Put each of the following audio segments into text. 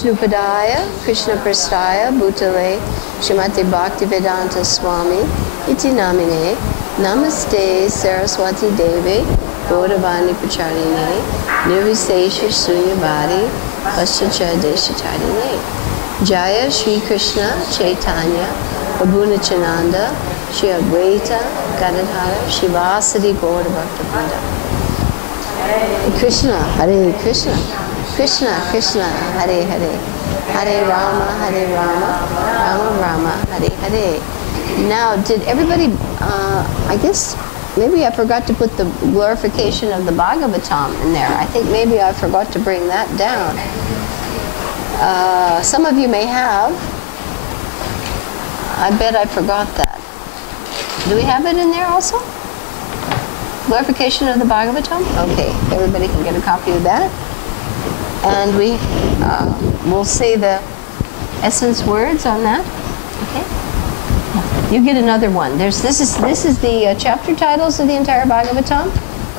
Vishnupadaya, Krishna Prastaya, Bhutale, Srimati Bhaktivedanta Swami, Iti Namine, Namaste Saraswati Devi, Gauravani Pacharine, Nirvisesha Sunyavadi, Paschacha Deshatarine. Jaya Shri Krishna Chaitanya, Prabhu Nityananda, Shri Advaita Gadadhara, Shivasadi Gaura Bhaktivinoda. Krishna, Hare Krishna, Krishna Krishna, Hare Hare, Hare Rama, Rama Rama, Hare Hare. Now, did everybody, I guess, maybe I forgot to put the glorification of the Bhagavatam in there. I think maybe I forgot to bring that down. Some of you may have. I bet I forgot that. Do we have it in there also? Glorification of the Bhagavatam? Okay, everybody can get a copy of that. And we'll say the essence words on that. Okay. You get another one. This is the chapter titles of the entire Bhagavatam.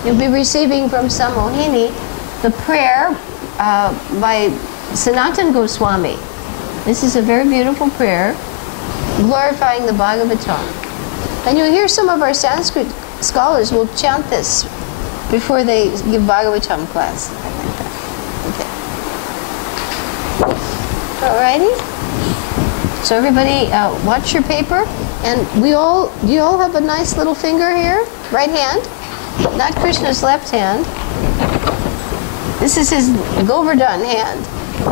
You'll be receiving from Samohini the prayer by Sanatana Goswami. This is a very beautiful prayer glorifying the Bhagavatam. And you'll hear some of our Sanskrit scholars will chant this before they give Bhagavatam class. Okay. Alrighty. So everybody, watch your paper. And do you all have a nice little finger here? Right hand. Not Krishna's left hand. This is his Govardhan hand.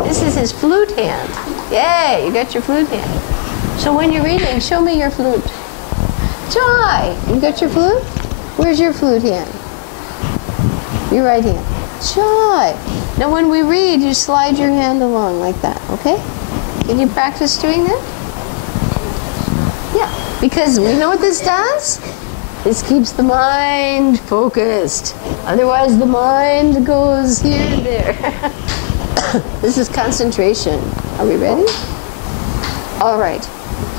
This is his flute hand. Yay, you got your flute hand. So when you're reading, show me your flute. Joy, you got your flute? Where's your flute hand? Your right hand. Joy. Now when we read, you slide your hand along like that, okay? Can you practice doing that? Yeah, because we know what this does? This keeps the mind focused. Otherwise the mind goes here and there. This is concentration. Are we ready? All right.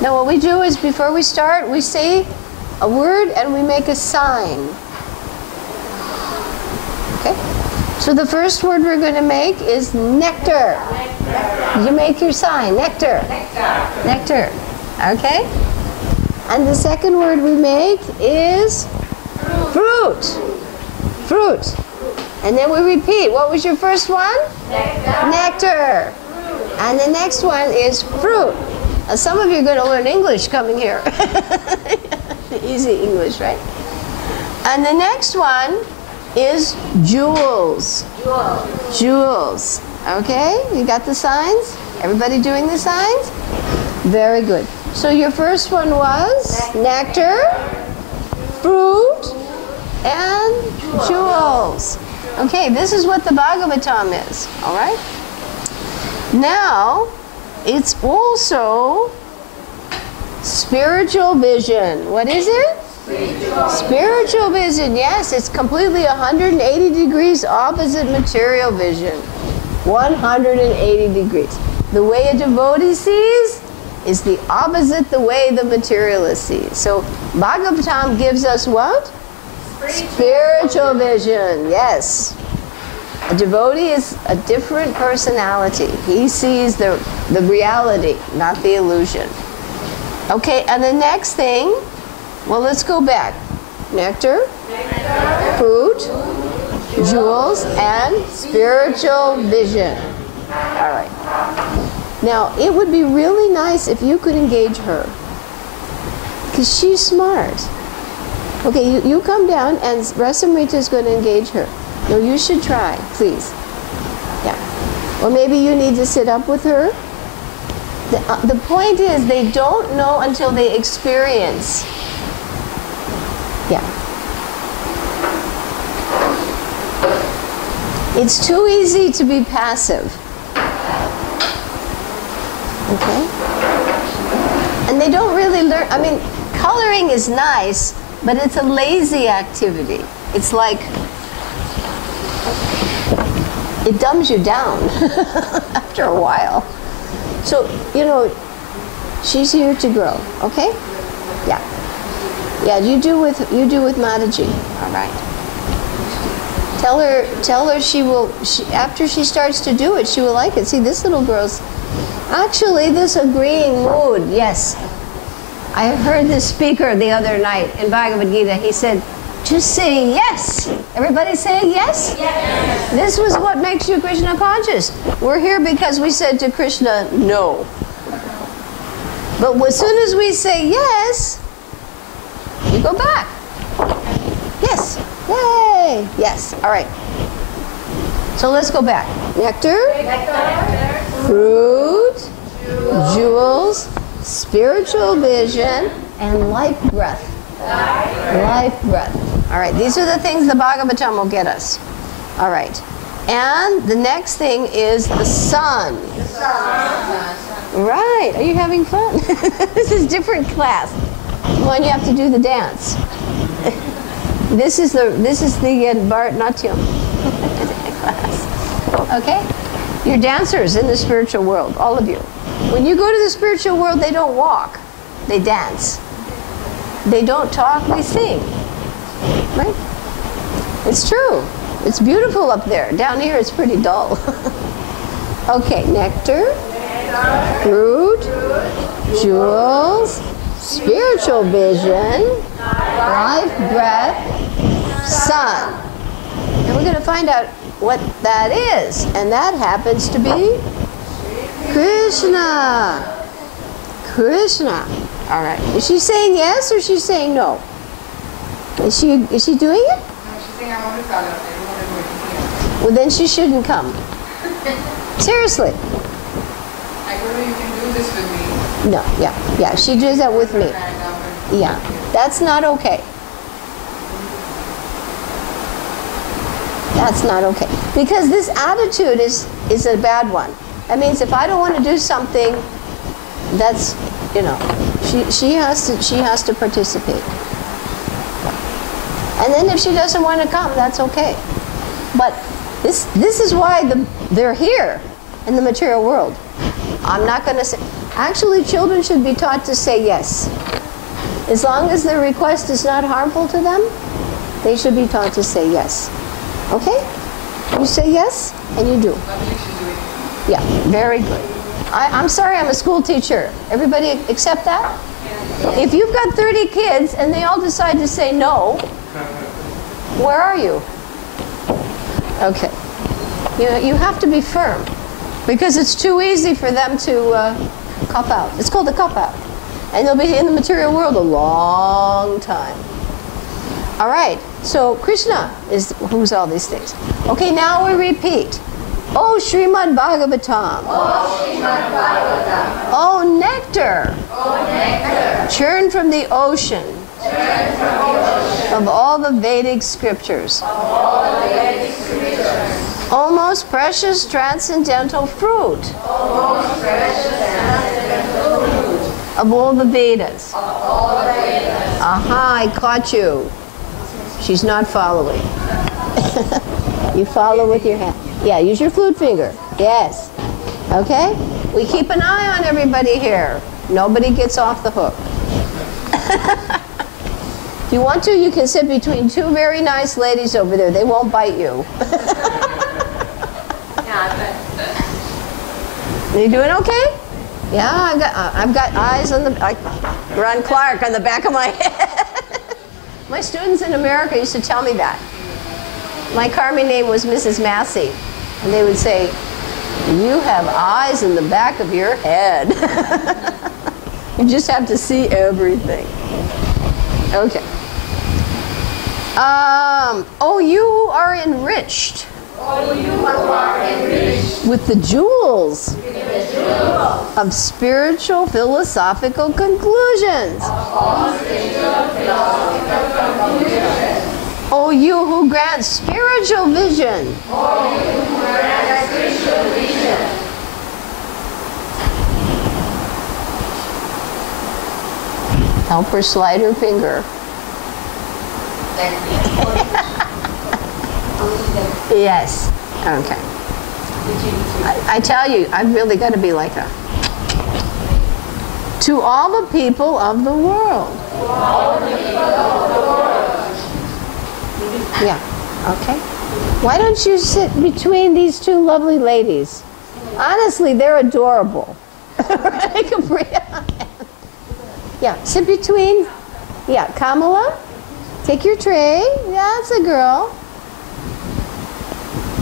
Now what we do is before we start, we say a word and we make a sign. Okay? So the first word we're going to make is nectar. You make your sign, nectar. Nectar. Okay? And the second word we make is fruit. Fruit. And then we repeat. What was your first one? Nectar. And the next one is fruit. Now, some of you are going to learn English coming here. Easy English, right? And the next one is jewels. Jewels. Okay? You got the signs? Everybody doing the signs? Very good. So your first one was nectar, fruit, and jewels. Okay, this is what the Bhagavatam is. All right? Now, it's also spiritual vision. What is it? Spiritual vision, yes. It's completely 180 degrees opposite material vision. 180 degrees. The way a devotee sees is the opposite the way the materialist sees. So Bhagavatam gives us what? Spiritual vision, yes. A devotee is a different personality. He sees the reality, not the illusion. Okay, and the next thing, well, let's go back. Nectar, fruit, jewels, and spiritual vision. All right. Now, it would be really nice if you could engage her, because she's smart. Okay, you come down, and Rasamrita is going to engage her. No, you should try, please. Yeah. Or maybe you need to sit up with her. The point is, they don't know until they experience. Yeah. It's too easy to be passive. Okay? And they don't really learn. I mean, coloring is nice, but it's a lazy activity. It's like, it dumbs you down after a while. So, you know, she's here to grow, okay? Yeah. Yeah, you do with Mataji, all right. Tell her she will, after she starts to do it, she will like it. See, this little girl's, actually this agreeing mood, yes. I heard this speaker the other night in Bhagavad Gita. He said, just say yes. Everybody say yes? Yes. This was what makes you Krishna conscious. We're here because we said to Krishna, no. But as soon as we say yes, you go back. Yes. Yay. Yes. All right. So let's go back. Nectar, fruit, jewels, spiritual vision, and life breath. Life breath. All right. These are the things the Bhagavatam will get us. All right. And the next thing is the sun. Right. Are you having fun? This is different class. One, you have to do the dance. This is the Bharatanatyam class. Okay? You're dancers in the spiritual world, all of you. When you go to the spiritual world, they don't walk. They dance. They don't talk, they sing. Right? It's true. It's beautiful up there. Down here, it's pretty dull. Okay, nectar, fruit, jewels, spiritual vision, life breath, sun. And we're going to find out what that is. And that happens to be Krishna. Krishna. All right. Is she saying yes or is she saying no? Is she doing it? No, she's saying I want to follow. Well, then she shouldn't come. Seriously. I go, you can do this with me. No, yeah. She does that with me. Yeah. That's not okay. That's not okay. Because this attitude is a bad one. That means if I don't want to do something, that's, she has to participate. And then if she doesn't want to come, that's okay. But this is why they're here in the material world. I'm not going to say. Actually, children should be taught to say yes. As long as their request is not harmful to them, they should be taught to say yes. Okay? You say yes, and you do. Yeah, very good. I'm sorry, I'm a school teacher. Everybody accept that? If you've got 30 kids and they all decide to say no, where are you? Okay. You have to be firm because it's too easy for them to cop out. It's called a cop out. And they'll be in the material world a long time. All right. So Krishna is who's all these things. Okay, now we repeat. Oh, Srimad Bhagavatam. Oh, Srimad Bhagavatam. Oh, nectar. Oh, nectar. Churn from the ocean. Churn from the ocean. Of all the Vedic scriptures. Of all the Vedic scriptures. O most precious transcendental fruit. O most precious transcendental fruit. Of all the Vedas. Of all the Vedas. Aha, I caught you. She's not following. You follow with your hand. Yeah, use your flute finger. Yes. Okay? We keep an eye on everybody here. Nobody gets off the hook. If you want to, you can sit between two very nice ladies over there. They won't bite you. Are you doing okay? Yeah, I've got eyes on like Ron Clark on the back of my head. My students in America used to tell me that. My Karmi name was Mrs. Massey. And they would say, you have eyes in the back of your head. You just have to see everything. Okay. Oh, you who are enriched. Oh, you who are enriched. With the jewels. With the jewels. Of spiritual philosophical conclusions. Of all spiritual philosophical conclusions. O you who grant spiritual vision. O you who grant spiritual vision. Help her slide her finger. Yes. Okay. I tell you, I've really got to be like a. To all the people of the world. To all the people of the world. Yeah. Okay. Why don't you sit between these two lovely ladies? Honestly, they're adorable. Yeah, sit between. Yeah, Kamala, take your tray. That's a girl.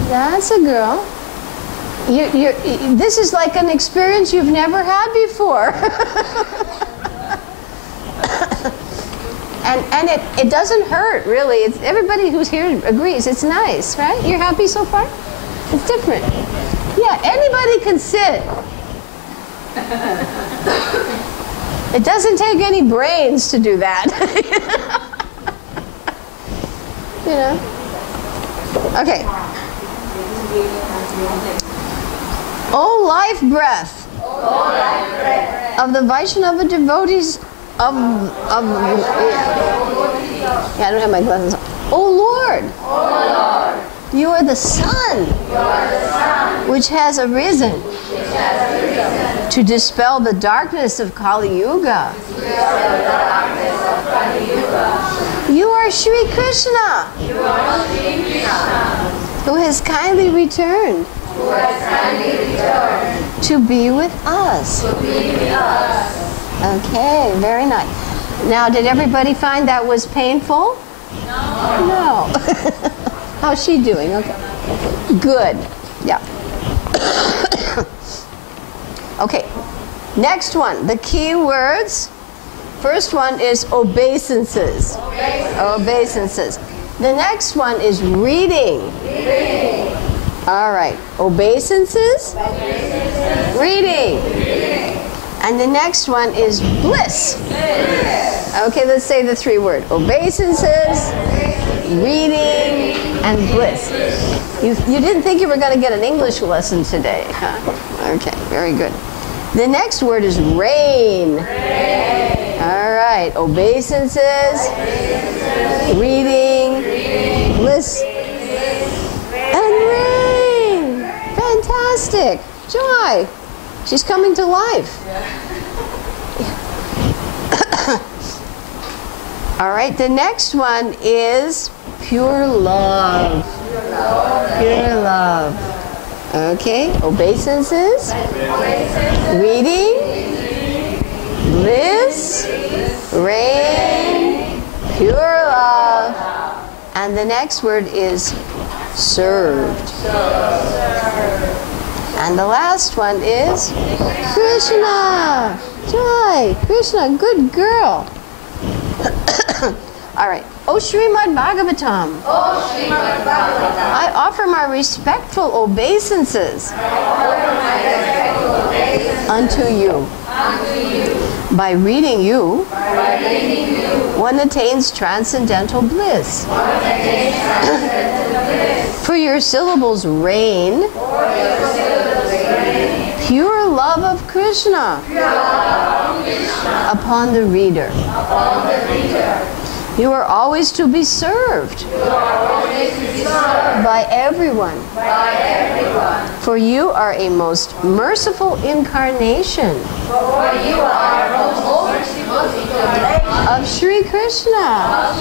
That's a girl. This is like an experience you've never had before. And it doesn't hurt, really. Everybody who's here agrees. It's nice, right? You're happy so far? It's different. Yeah, anybody can sit. It doesn't take any brains to do that. You know? Okay. Oh, life breath of the Vaishnava devotees of yeah, I don't have my glasses on. Oh Lord, you are the sun which has arisen to dispel the darkness of Kali Yuga. You are Shri Krishna who has kindly returned to be with us. Okay, very nice. Now, did everybody find that was painful? No. How's she doing? Okay. Good. Yeah. Okay. Next one. The key words. First one is obeisances. Obeisances. The next one is reading. All right. Obeisances. Reading. And the next one is bliss. Okay, let's say the three words. Obeisances, reading, and bliss. You didn't think you were going to get an English lesson today, huh? Okay, very good. The next word is rain. All right, obeisances, reading, bliss, and rain. Fantastic. Joy. She's coming to life. All right, the next one is pure love. Pure love. Okay, obeisances, reading, bliss, rain, pure love. And the next word is served. And the last one is Krishna. Joy. Krishna, good girl. All right. Oh, Srimad Bhagavatam. I offer my respectful obeisances unto you. By reading you, one attains transcendental bliss. For your syllables reign pure love of Krishna upon the reader. You are always to be served by everyone. For you are a most merciful incarnation of Shri Krishna.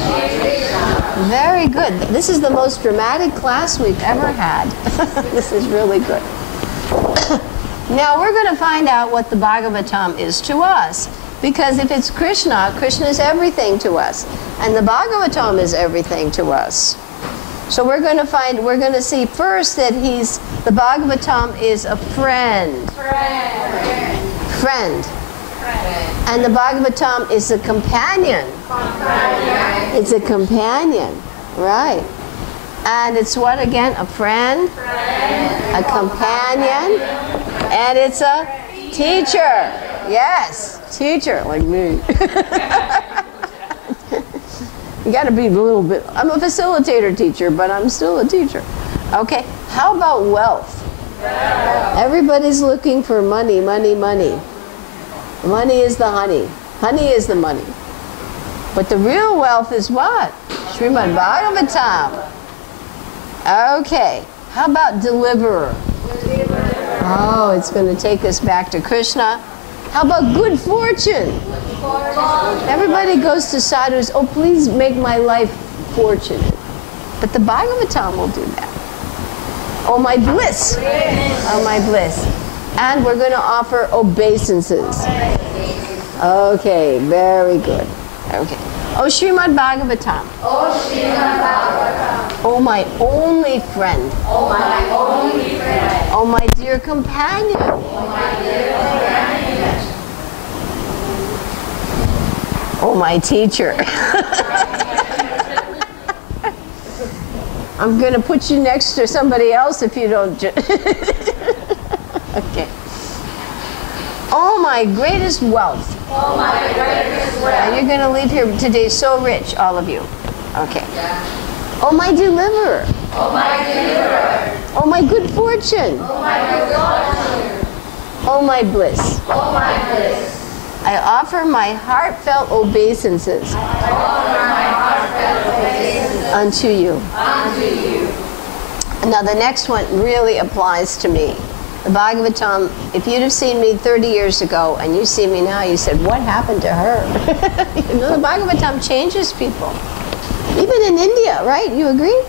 Very good. This is the most dramatic class we've ever had. This is really good. Now we're going to find out what the Bhagavatam is to us. Because if it's Krishna, Krishna is everything to us. And the Bhagavatam is everything to us. So we're going to see first that the Bhagavatam is a friend. Friend. And the Bhagavatam is a companion. It's a companion. Right. And it's what again? A friend, a companion, and it's a teacher. Yes, teacher like me. You got to be a little bit. I'm a facilitator teacher, but I'm still a teacher. Okay, how about wealth? Everybody's looking for money, money, money. Money is the honey. Honey is the money. But the real wealth is what? Srimad Bhagavatam. Okay, how about deliverer? Oh, it's going to take us back to Krishna. How about good fortune? Everybody goes to sadhus, oh, please make my life fortunate. But the Bhagavatam will do that. Oh, my bliss. Oh, my bliss. And we're going to offer obeisances. Okay, very good. Okay. Oh, Srimad Bhagavatam. Oh, Srimad Bhagavatam. Oh, my only friend. Oh, my only friend. Oh, my dear companion. Oh, my dear companion. Oh, my teacher. I'm going to put you next to somebody else if you don't. Okay. Oh, my greatest wealth. Oh, my greatest wealth. And you're going to leave here today so rich, all of you. Okay. Oh, my deliverer. Oh, my deliverer. Oh, my good fortune. Oh, my good fortune. Oh, my bliss. Oh, my bliss. I offer my heartfelt obeisances I offer my heartfelt obeisances unto you. unto you. Now, the next one really applies to me. The Bhagavatam, if you'd have seen me 30 years ago and you see me now, you said, what happened to her? You know, the Bhagavatam changes people. Even in India, right? You agree?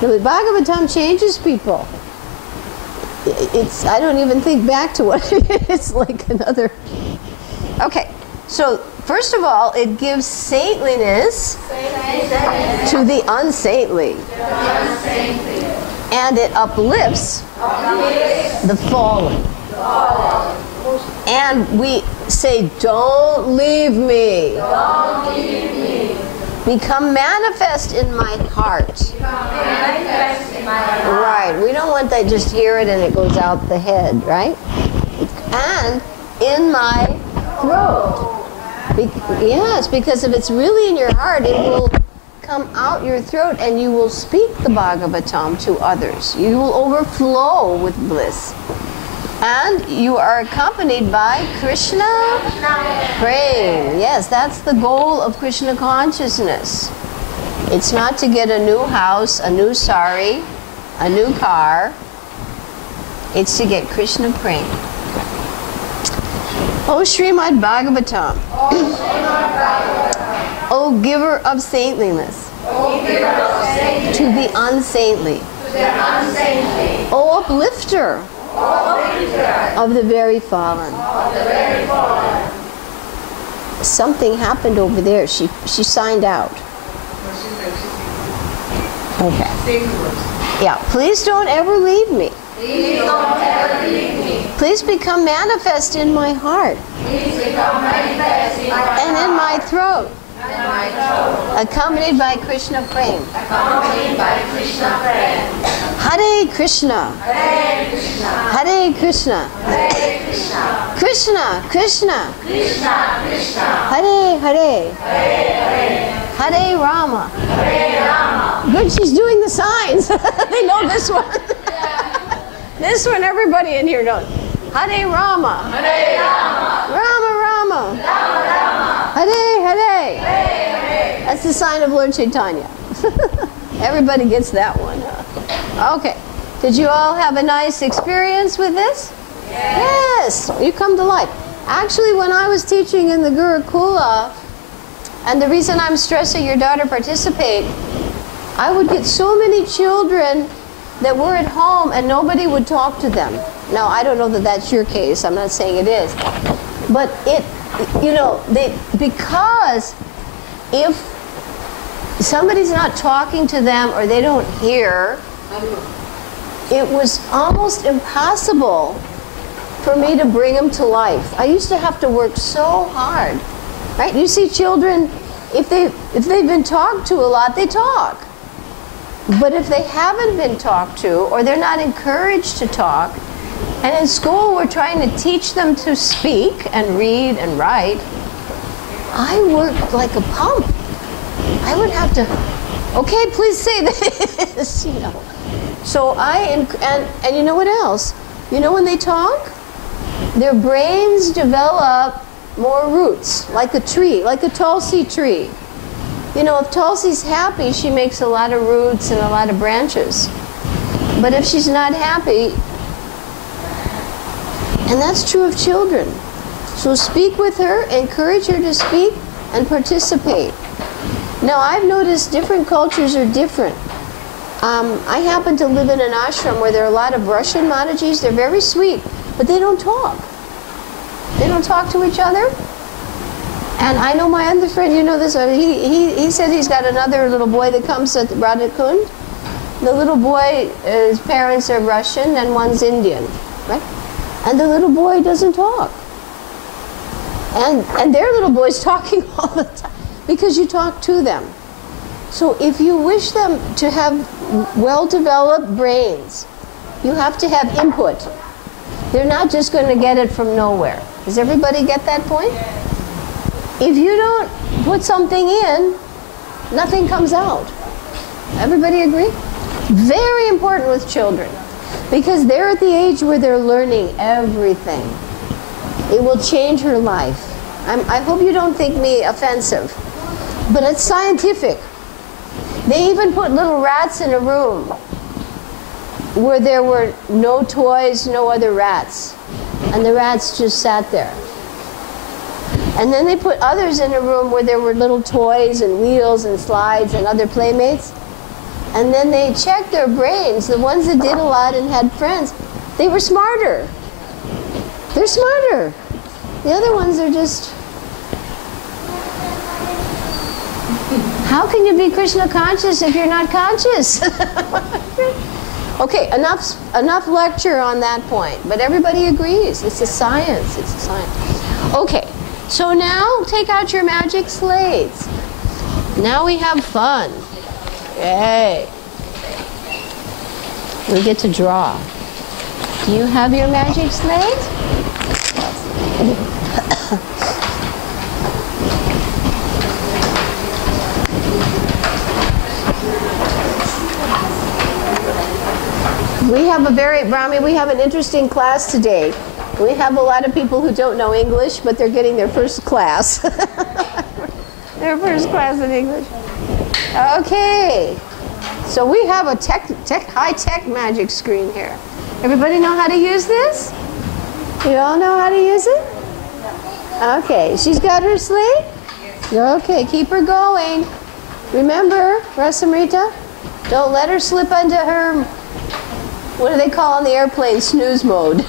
The Bhagavatam changes people. I don't even think back to what it's like another. Okay, so first of all, it gives saintliness to the unsaintly. And it uplifts the fallen. And we say, don't leave me. Don't leave me. Become manifest in my heart. Become manifest in my heart. Right, we don't want that just hear it and it goes out the head, right? And in my throat. Yes, because if it's really in your heart, it will come out your throat and you will speak the Bhagavatam to others. You will overflow with bliss. And you are accompanied by Krishna prema. Yes, that's the goal of Krishna consciousness. It's not to get a new house, a new sari, a new car. It's to get Krishna prema. Oh, Srimad Bhagavatam. O giver of saintliness. O giver of saintliness. To the unsaintly. To the unsaintly. O uplifter. O uplifter. Of the very fallen. Of the very fallen. Something happened over there. She signed out. Okay. Yeah. Please don't ever leave me. Please don't ever leave me. Please become manifest in my heart. Please become manifest in my heart. And in my throat. And my throat. Accompanied by Krishna prema. Accompanied by Krishna prema. Hare Krishna. Hare Krishna. Hare Krishna. Hare Krishna. Krishna, Krishna. Krishna, Krishna. Hare Hare. Hare Hare. Hare Rama. Hare Rama. Good, she's doing the signs. They know this one. This one everybody in here knows. Hare Rama. Hare Rama. Rama Rama. Rama Rama. Hare Hare. Hare Hare. That's the sign of Lord Chaitanya. Everybody gets that one. Okay. Did you all have a nice experience with this? Yes. You come to life. Actually, when I was teaching in the Gurukula, and the reason I'm stressing your daughter participate, I would get so many children that were at home and nobody would talk to them. Now, I don't know that that's your case. I'm not saying it is. But because if somebody's not talking to them or they don't hear, it was almost impossible for me to bring them to life. I used to have to work so hard, right? You see children, if they've been talked to a lot, they talk. But if they haven't been talked to, or they're not encouraged to talk, and in school we're trying to teach them to speak and read and write, I worked like a pump. I would have to, okay, please say this, you know. So and you know what else? You know when they talk, their brains develop more roots, like a tree, like a Tulsi tree. You know, if Tulsi's happy, she makes a lot of roots and a lot of branches. But if she's not happy, and that's true of children. So speak with her, encourage her to speak, and participate. Now, I've noticed different cultures are different. I happen to live in an ashram where there are a lot of Russian Mataji's. They're very sweet, but they don't talk. They don't talk to each other. And I know my other friend, you know this one, he said he's got another little boy that comes at Radhakund. The little boy, his parents are Russian and one's Indian, right? And the little boy doesn't talk. And their little boy's talking all the time because you talk to them. So if you wish them to have well-developed brains, you have to have input. They're not just going to get it from nowhere. Does everybody get that point? If you don't put something in, nothing comes out. Everybody agree? Very important with children, because they're at the age where they're learning everything. It will change her life. I hope you don't think me offensive, but it's scientific. They even put little rats in a room where there were no toys, no other rats, and the rats just sat there. And then they put others in a room where there were little toys and wheels and slides and other playmates. And then they checked their brains. The ones that did a lot and had friends, they were smarter. They're smarter. The other ones are just... How can you be Krishna conscious if you're not conscious? Okay, enough lecture on that point. But everybody agrees. It's a science. It's a science. Okay, so now take out your magic slates. Now we have fun. Yay. We get to draw. Do you have your magic slate? We have an interesting class today. We have a lot of people who don't know English, but they're getting their first class. Their first class in English. Okay. So we have a high-tech magic screen here. Everybody know how to use this? You all know how to use it? Okay. She's got her slate? Okay. Keep her going. Remember, Rasamrita, don't let her slip into her... What do they call on the airplane? Snooze mode.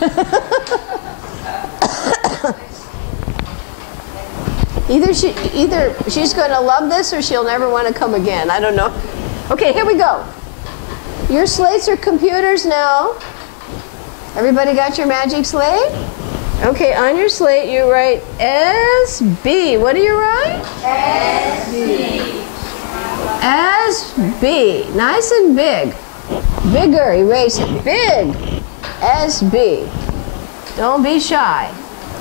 Either she's going to love this or she'll never want to come again. I don't know. Okay, here we go. Your slates are computers now. Everybody got your magic slate? Okay, on your slate you write SB. What do you write? SB. SB. Nice and big. Bigger, erase it. Big. SB. Don't be shy.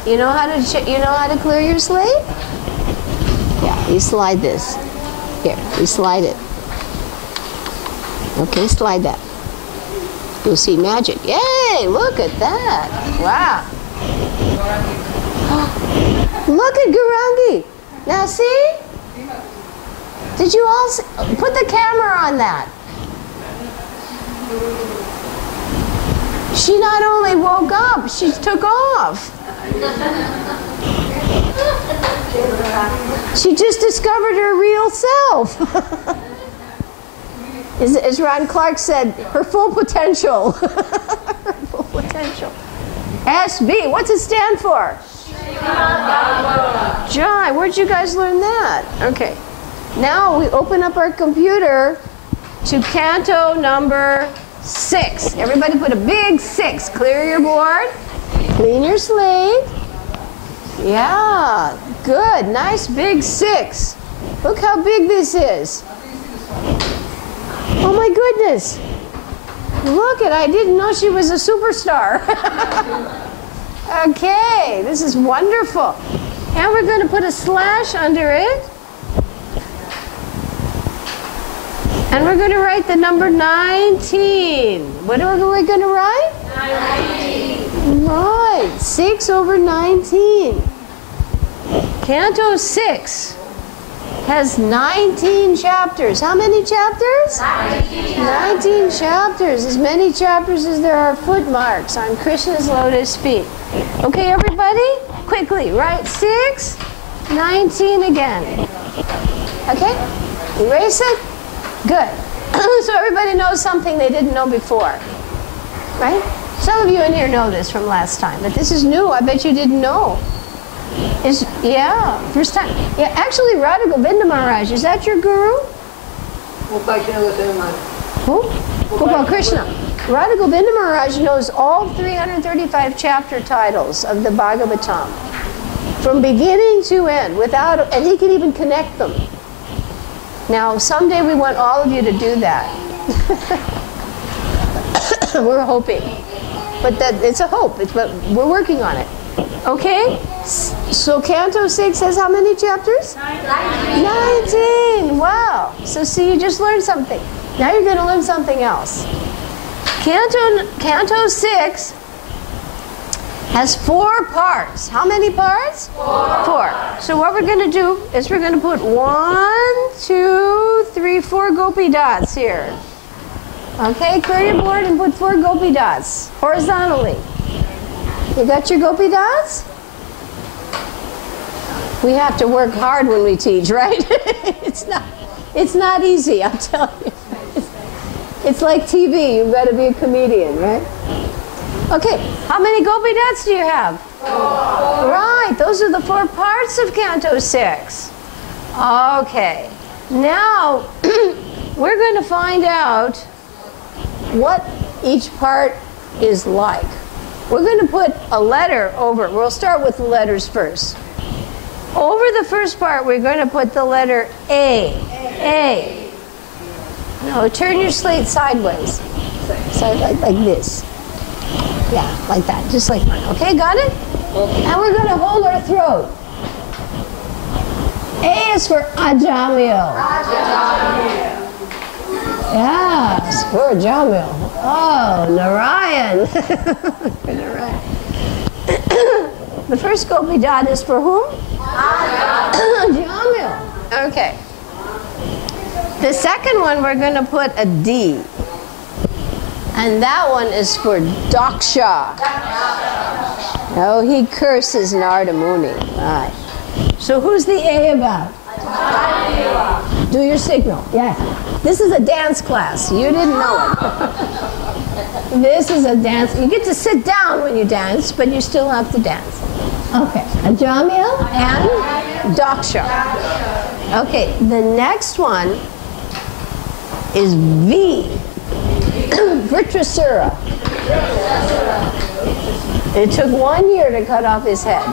You know how to clear your slate? Yeah, you slide this. Here, you slide it. Okay, slide that. You'll see magic. Yay, look at that. Wow. Look at Gurangi. Now see? Did you all see? Put the camera on that. She not only woke up, she took off. She just discovered her real self. As Ron Clark said, her full potential. Her full potential. SB, what's it stand for? Jai, where'd you guys learn that? Okay. Now we open up our computer to Canto number 6. Everybody put a big 6. Clear your board. Clean your slate. Yeah, good. Nice big 6. Look how big this is. Oh my goodness. Look I didn't know she was a superstar. Okay, this is wonderful. And we're going to put a slash under it. And we're going to write the number 19. What are we going to write? 19. Right, 6 over 19. Canto 6 has 19 chapters. How many chapters? 19 chapters. As many chapters as there are foot marks on Krishna's lotus feet. Okay, everybody? Quickly, write 6, 19 again. Okay? Erase it. Good. So so everybody knows something they didn't know before. Right? Some of you in here know this from last time, but this is new. I bet you didn't know. Yeah, first time. Yeah, actually, Radha Govinda Maharaj, is that your guru? Who? Gopal Krishna. Radha Govinda Maharaj knows all 335 chapter titles of the Bhagavatam, from beginning to end, and he can even connect them. Now, someday we want all of you to do that. We're hoping. But it's a hope, but we're working on it. Okay? So Canto 6 has how many chapters? 19. Wow. So see, you just learned something. Now you're going to learn something else. Canto 6 has 4 parts. How many parts? 4. So what we're going to do is we're going to put 1, 2, 3, 4 gopi dots here. Okay, clear your board and put 4 gopi dots horizontally. You got your gopi dots? We have to work hard when we teach, right? It's not easy, I'll tell you. It's like TV, you've got to be a comedian, right? Okay, how many gopi dots do you have? 4. Right, those are the 4 parts of Canto 6. Okay, now we're going to find out what each part is like. We're going to put a letter over. We'll start with the letters first. Over the first part, we're going to put the letter A. A. No, turn your slate sideways. So like this. Yeah, like that, just like mine. Okay, got it? Okay. And we're going to hold our throat. A is for Ajamil. Yes, for Ajamil. Oh, Narayan. Narayan. The first gopi dot is for whom? Ajamil. Okay. The second one, we're going to put a D. And that one is for Daksha. Oh, he curses Narada Muni. Right. So who's the A about? Do your signal. Yes. This is a dance class. You didn't know it. This is a dance. You get to sit down when you dance, but you still have to dance. Okay. Ajamil and Daksha. Okay. The next one is V. Vritrasura. It took 1 year to cut off his head.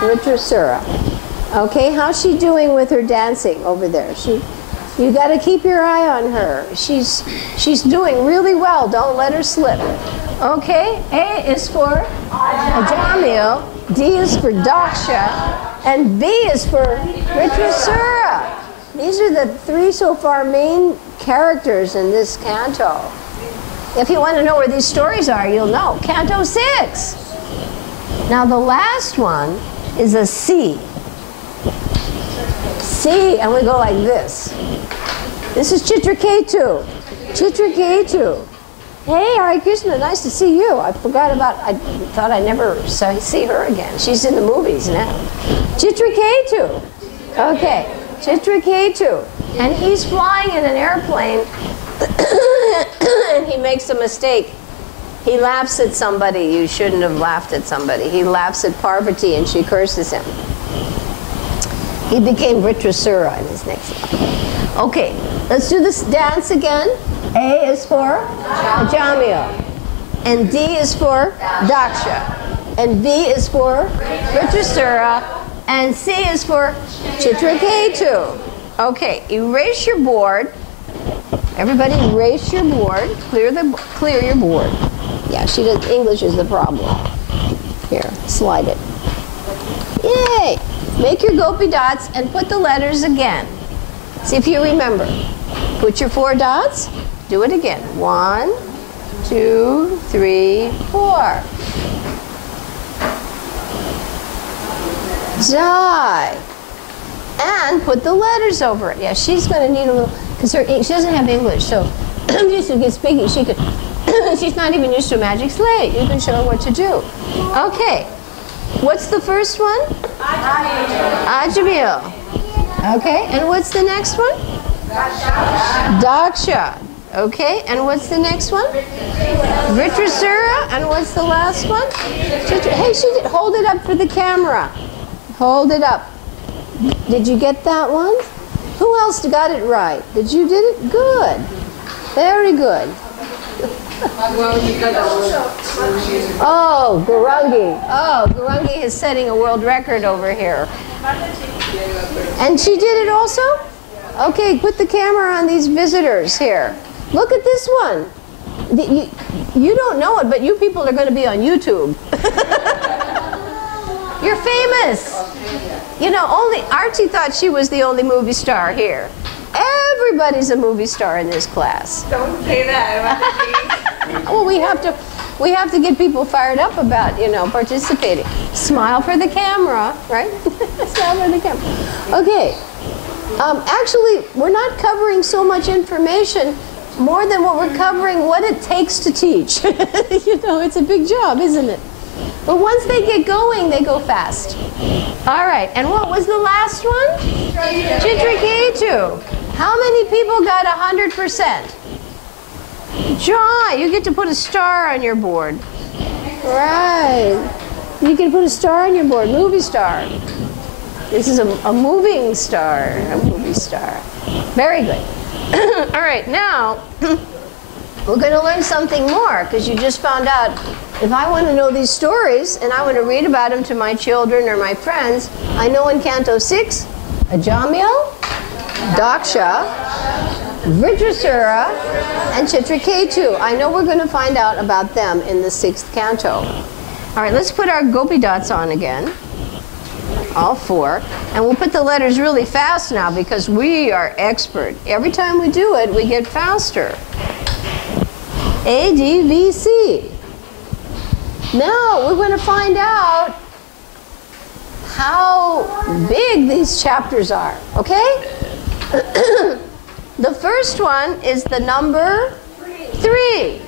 Vritrasura. Okay, how's she doing with her dancing over there? You got to keep your eye on her. She's doing really well. Don't let her slip. Okay, A is for Ajamil, D is for Daksha, and B is for Vritrasura. These are the 3 so far main characters in this canto. If you want to know where these stories are, you'll know. Canto 6. Now the last one is a C. C, and we go like this. This is Chitraketu. Chitraketu. Hey, Hare Krishna, nice to see you. I thought I'd never see her again. She's in the movies now. Chitraketu. Okay. Chitraketu, and he's flying in an airplane and he makes a mistake. He laughs at somebody. You shouldn't have laughed at somebody. He laughs at Parvati and she curses him. He became Vritrasura in his next life. Okay, let's do this dance again. A is for Ajamil, and D is for Daksha, and B is for Vritrasura, and C is for Chitraketu. Okay, erase your board. Everybody erase your board. Clear your board. Yeah, she does. English is the problem. Here, slide it. Yay! Make your gopi dots and put the letters again. See if you remember. Put your 4 dots. Do it again. 1, 2, 3, 4. Jai. And put the letters over it. Yeah, she's going to need a little, because she doesn't have English, so just to get speaking, she could, she's not even used to a magic slate. You can show her what to do. Okay. What's the first one? Ajamil. Okay, and what's the next one? Daksha. Okay, and what's the next one? Vritrasura. And what's the last one? Hey, hold it up for the camera. Hold it up. Did you get that one? Who else got it right? Did it? Good. Very good. Oh, Gurangi. Oh, Gurangi is setting a world record over here. And she did it also? Okay, put the camera on these visitors here. Look at this one. You don't know it, but you people are going to be on YouTube. You're famous. You know, only Archie thought she was the only movie star here. Everybody's a movie star in this class. Don't say that. Well, we have to get people fired up about, you know, participating. Smile for the camera, right? Smile for the camera. Okay. Actually, we're not covering so much information, more than what we're covering, what it takes to teach. You know, it's a big job, isn't it? But once they get going, they go fast. All right, and what was the last one? Chitraketu. How many people got 100%? John, you get to put a star on your board. Right. You can put a star on your board, movie star. This is a moving star, a movie star. Very good. All right, now we're going to learn something more, because you just found out if I want to know these stories and I want to read about them to my children or my friends, I know in Canto 6, Ajamil, Daksha, Vritrasura, and Chitraketu. I know we're going to find out about them in the 6th canto. All right, let's put our gopi dots on again. All 4. And we'll put the letters really fast now because we are expert. Every time we do it, we get faster. A, D, V, C. Now we're going to find out how big these chapters are, okay? The first one is the number 3.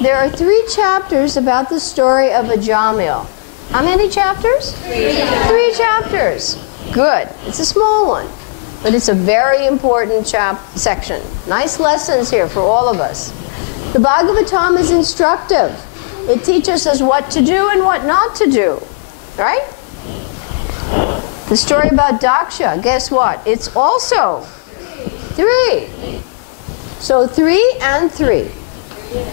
There are 3 chapters about the story of Ajamil. How many chapters? 3 chapters. Good. It's a small one, but it's a very important section. Nice lessons here for all of us. The Bhagavatam is instructive. It teaches us what to do and what not to do, right? The story about Daksha, guess what? It's also 3. So 3 and 3.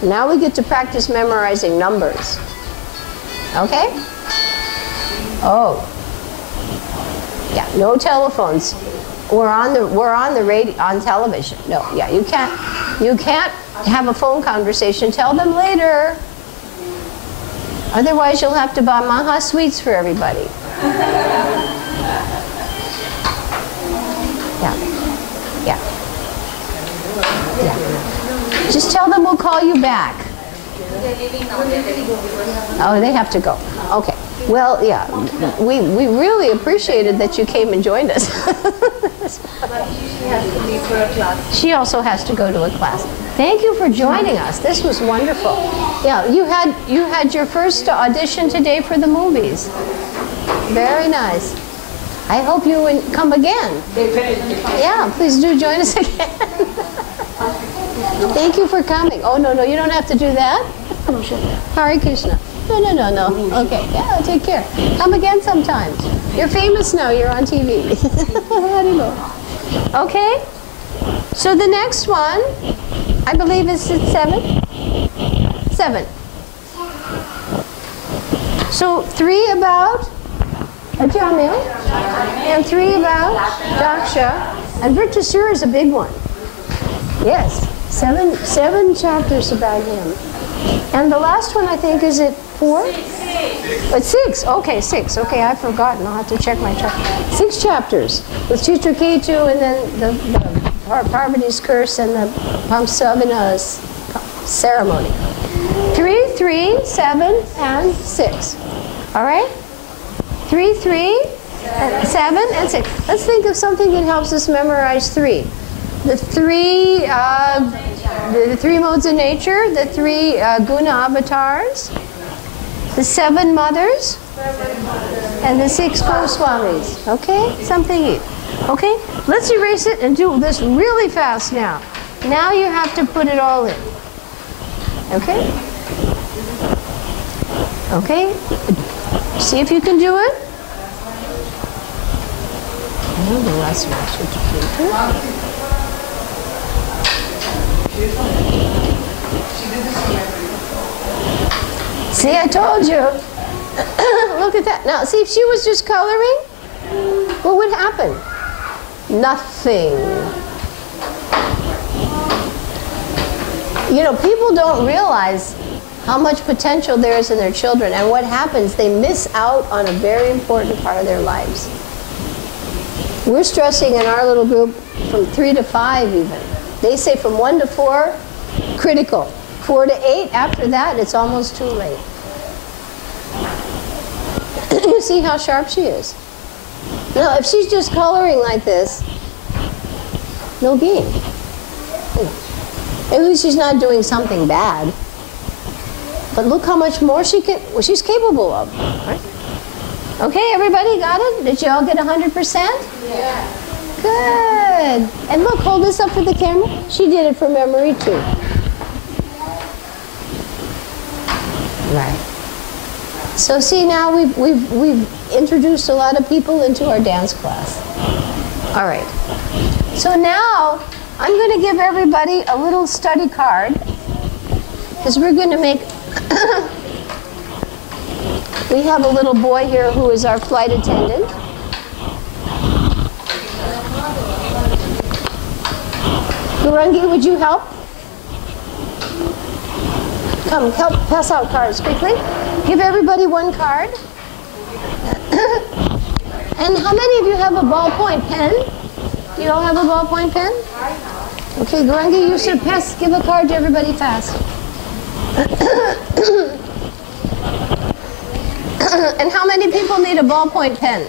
Now we get to practice memorizing numbers. Okay? Oh. Yeah, no telephones. We're on the radio, on television. No, yeah, you can't have a phone conversation. Tell them later. Otherwise you'll have to buy Maha sweets for everybody. Yeah. Just tell them we'll call you back. Oh, they have to go. Okay. Well, yeah, we really appreciated that you came and joined us. She also has to go to a class. Thank you for joining us. This was wonderful. Yeah, you had your first audition today for the movies. Very nice. I hope you will come again. Yeah, please do join us again. Thank you for coming. Oh, no, you don't have to do that. Hare Krishna. No. Okay, yeah, take care. Come again sometime. You're famous now. You're on TV. Okay? So the next one, I believe is 7? 7. So 3 about Ajamil, and 3 about Daksha, and Vritrasura is a big one. Yes, 7 chapters about him. And the last one, I think, is it 4? It's 6. Okay, 6. Okay, I've forgotten. I'll have to check my chart. 6 chapters with Chitraketu, and then the Parvati's curse and the Pamsavina ceremony. 3, 3, 7, and 6. All right? 3, 3, 7, and 6. Let's think of something that helps us memorize 3. The 3 modes of nature, the 3 guna avatars, the 7 mothers, and the 6 Goswamis. Okay? Something. Okay? Let's erase it and do this really fast now. Now you have to put it all in. Okay? Okay? See if you can do it. Oh, the last one should see, I told you. Look at that. Now, see, if she was just coloring, what would happen? Nothing. You know, people don't realize how much potential there is in their children, and what happens, they miss out on a very important part of their lives. We're stressing in our little group from 3 to 5 even. They say from 1 to 4, critical. 4 to 8, after that, it's almost too late. You see how sharp she is. Now, if she's just coloring like this, no gain. At least she's not doing something bad. But look how much more she's capable of. Right? Okay, everybody got it? Did you all get 100%? Yeah. Good. And look, hold this up for the camera. She did it from memory too. Right. So see, now we've introduced a lot of people into our dance class. All right. So now I'm going to give everybody a little study card, because we're going to make. We have a little boy here who is our flight attendant. Gurangi, would you help? Come, help pass out cards quickly. Give everybody one card. And how many of you have a ballpoint pen? Do you all have a ballpoint pen? Okay, Gurangi, you should give a card to everybody fast. And how many people need a ballpoint pen?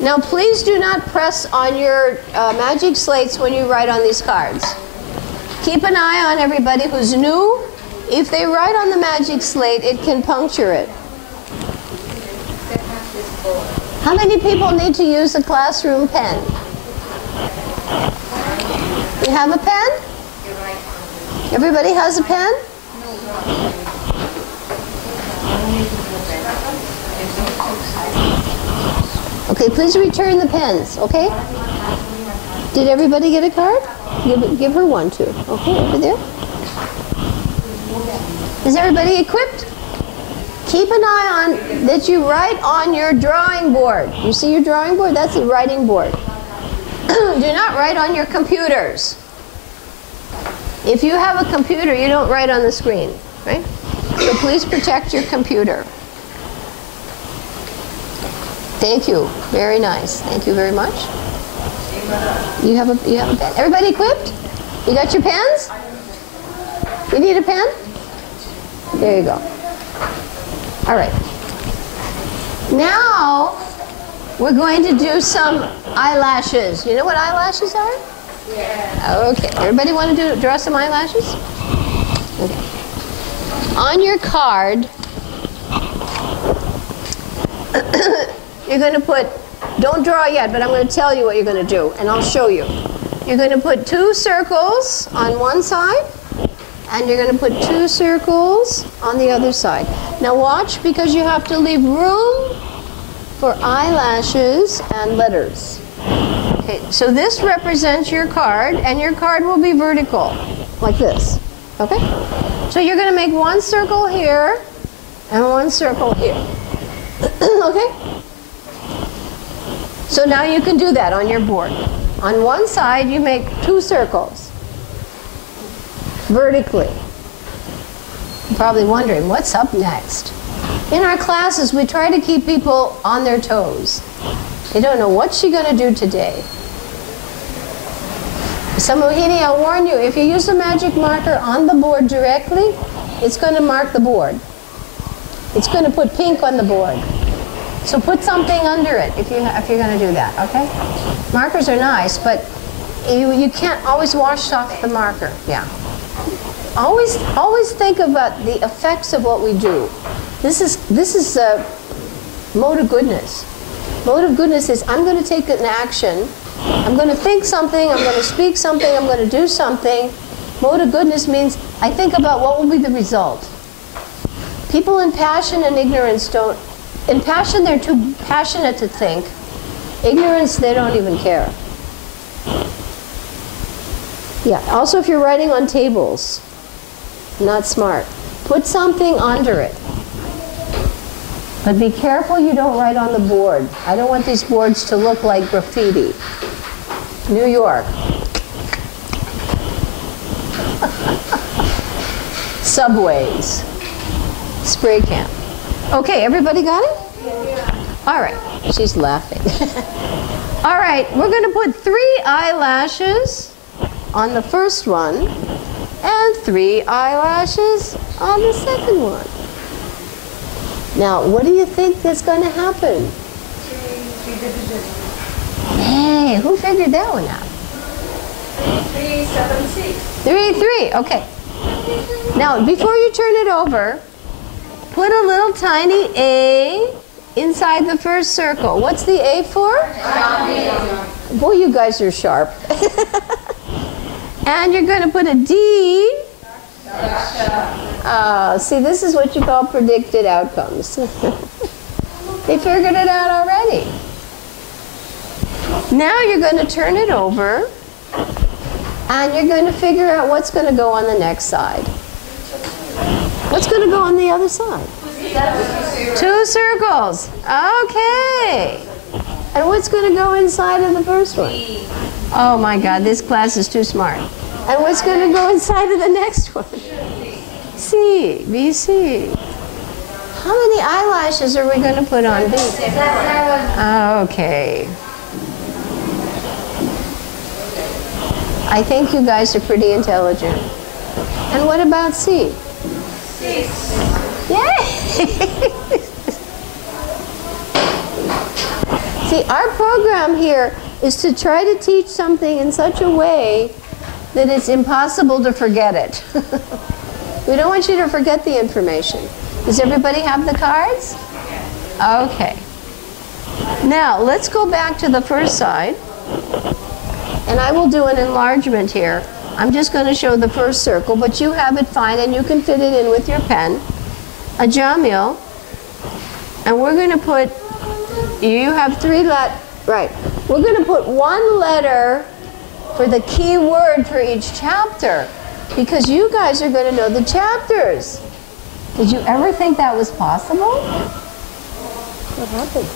Now, please do not press on your magic slates when you write on these cards. Keep an eye on everybody who's new. If they write on the magic slate, it can puncture it. How many people need to use a classroom pen? You have a pen? Everybody has a pen? Okay, please return the pens, okay? Did everybody get a card? Give her one too. Okay, over there. Is everybody equipped? Keep an eye on that you write on your drawing board. You see your drawing board? That's a writing board. Do not write on your computers. If you have a computer, you don't write on the screen, right? So please protect your computer. Thank you. Very nice. Thank you very much. You have a pen. Everybody equipped? You got your pens? You need a pen? There you go. All right. Now we're going to do some eyelashes. You know what eyelashes are? Yeah. Okay. Everybody want to draw some eyelashes? Okay. On your card, you're going to put, don't draw yet, but I'm going to tell you what you're going to do, and I'll show you. You're going to put 2 circles on one side, and you're going to put 2 circles on the other side. Now watch, because you have to leave room for eyelashes and letters. Okay, so this represents your card, and your card will be vertical, like this. Okay? So you're going to make 1 circle here, and 1 circle here. Okay? So now you can do that on your board. On one side, you make 2 circles vertically. You're probably wondering, what's up next? In our classes, we try to keep people on their toes. They don't know what's she going to do today. So Mohini, I'll warn you, if you use a magic marker on the board directly, it's going to mark the board. It's going to put pink on the board. So put something under it if you're going to do that, okay? Markers are nice, but you can't always wash off the marker. Yeah. Always think about the effects of what we do. This is a mode of goodness. Mode of goodness is I'm going to take an action I'm going to think something, I'm going to speak something, I'm going to do something. Mode of goodness means I think about what will be the result. People in passion and ignorance don't. In passion, they're too passionate to think. Ignorance, they don't even care. Yeah, also if you're writing on tables, not smart. Put something under it. But be careful you don't write on the board. I don't want these boards to look like graffiti. New York. Subways. Spray can. Okay, everybody got it? Yeah. All right, she's laughing. All right, we're going to put 3 eyelashes on the first one and 3 eyelashes on the second one. Now, what do you think is going to happen? Hey, who figured that one out? 3, 7, 6. 3, 3, okay. Now, before you turn it over, put a little tiny A inside the first circle. What's the A for? Boy, you guys are sharp. And you're going to put a D. See, this is what you call predicted outcomes. They figured it out already. Now you're going to turn it over, and you're going to figure out what's going to go on the next side. What's going to go on the other side? 2 circles. Okay. And what's going to go inside of the first one? Oh my God, this class is too smart. And what's going to go inside of the next one? C, B, C. How many eyelashes are we going to put on B? Okay. I think you guys are pretty intelligent. And what about C? 6. Yay! See, our program here is to try to teach something in such a way that it's impossible to forget it. We don't want you to forget the information. Does everybody have the cards? Okay. Now, let's go back to the first side. And I will do an enlargement here. I'm just going to show the first circle, but you have it fine and you can fit it in with your pen. A jamil. And we're going to put, you have 3 right. We're going to put 1 letter for the key word for each chapter, because you guys are going to know the chapters. Did you ever think that was possible? What happened?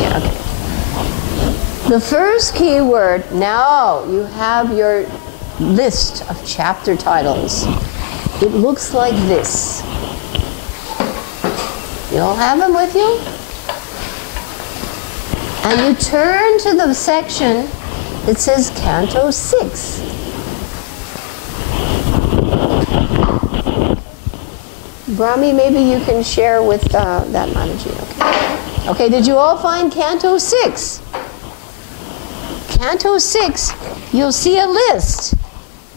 Yeah, okay. The first key word, now you have your list of chapter titles. It looks like this. You all have them with you? And you turn to the section that says Canto 6. Brahmi, maybe you can share with that Mataji. Okay. Okay, did you all find Canto 6? Canto 6, you'll see a list.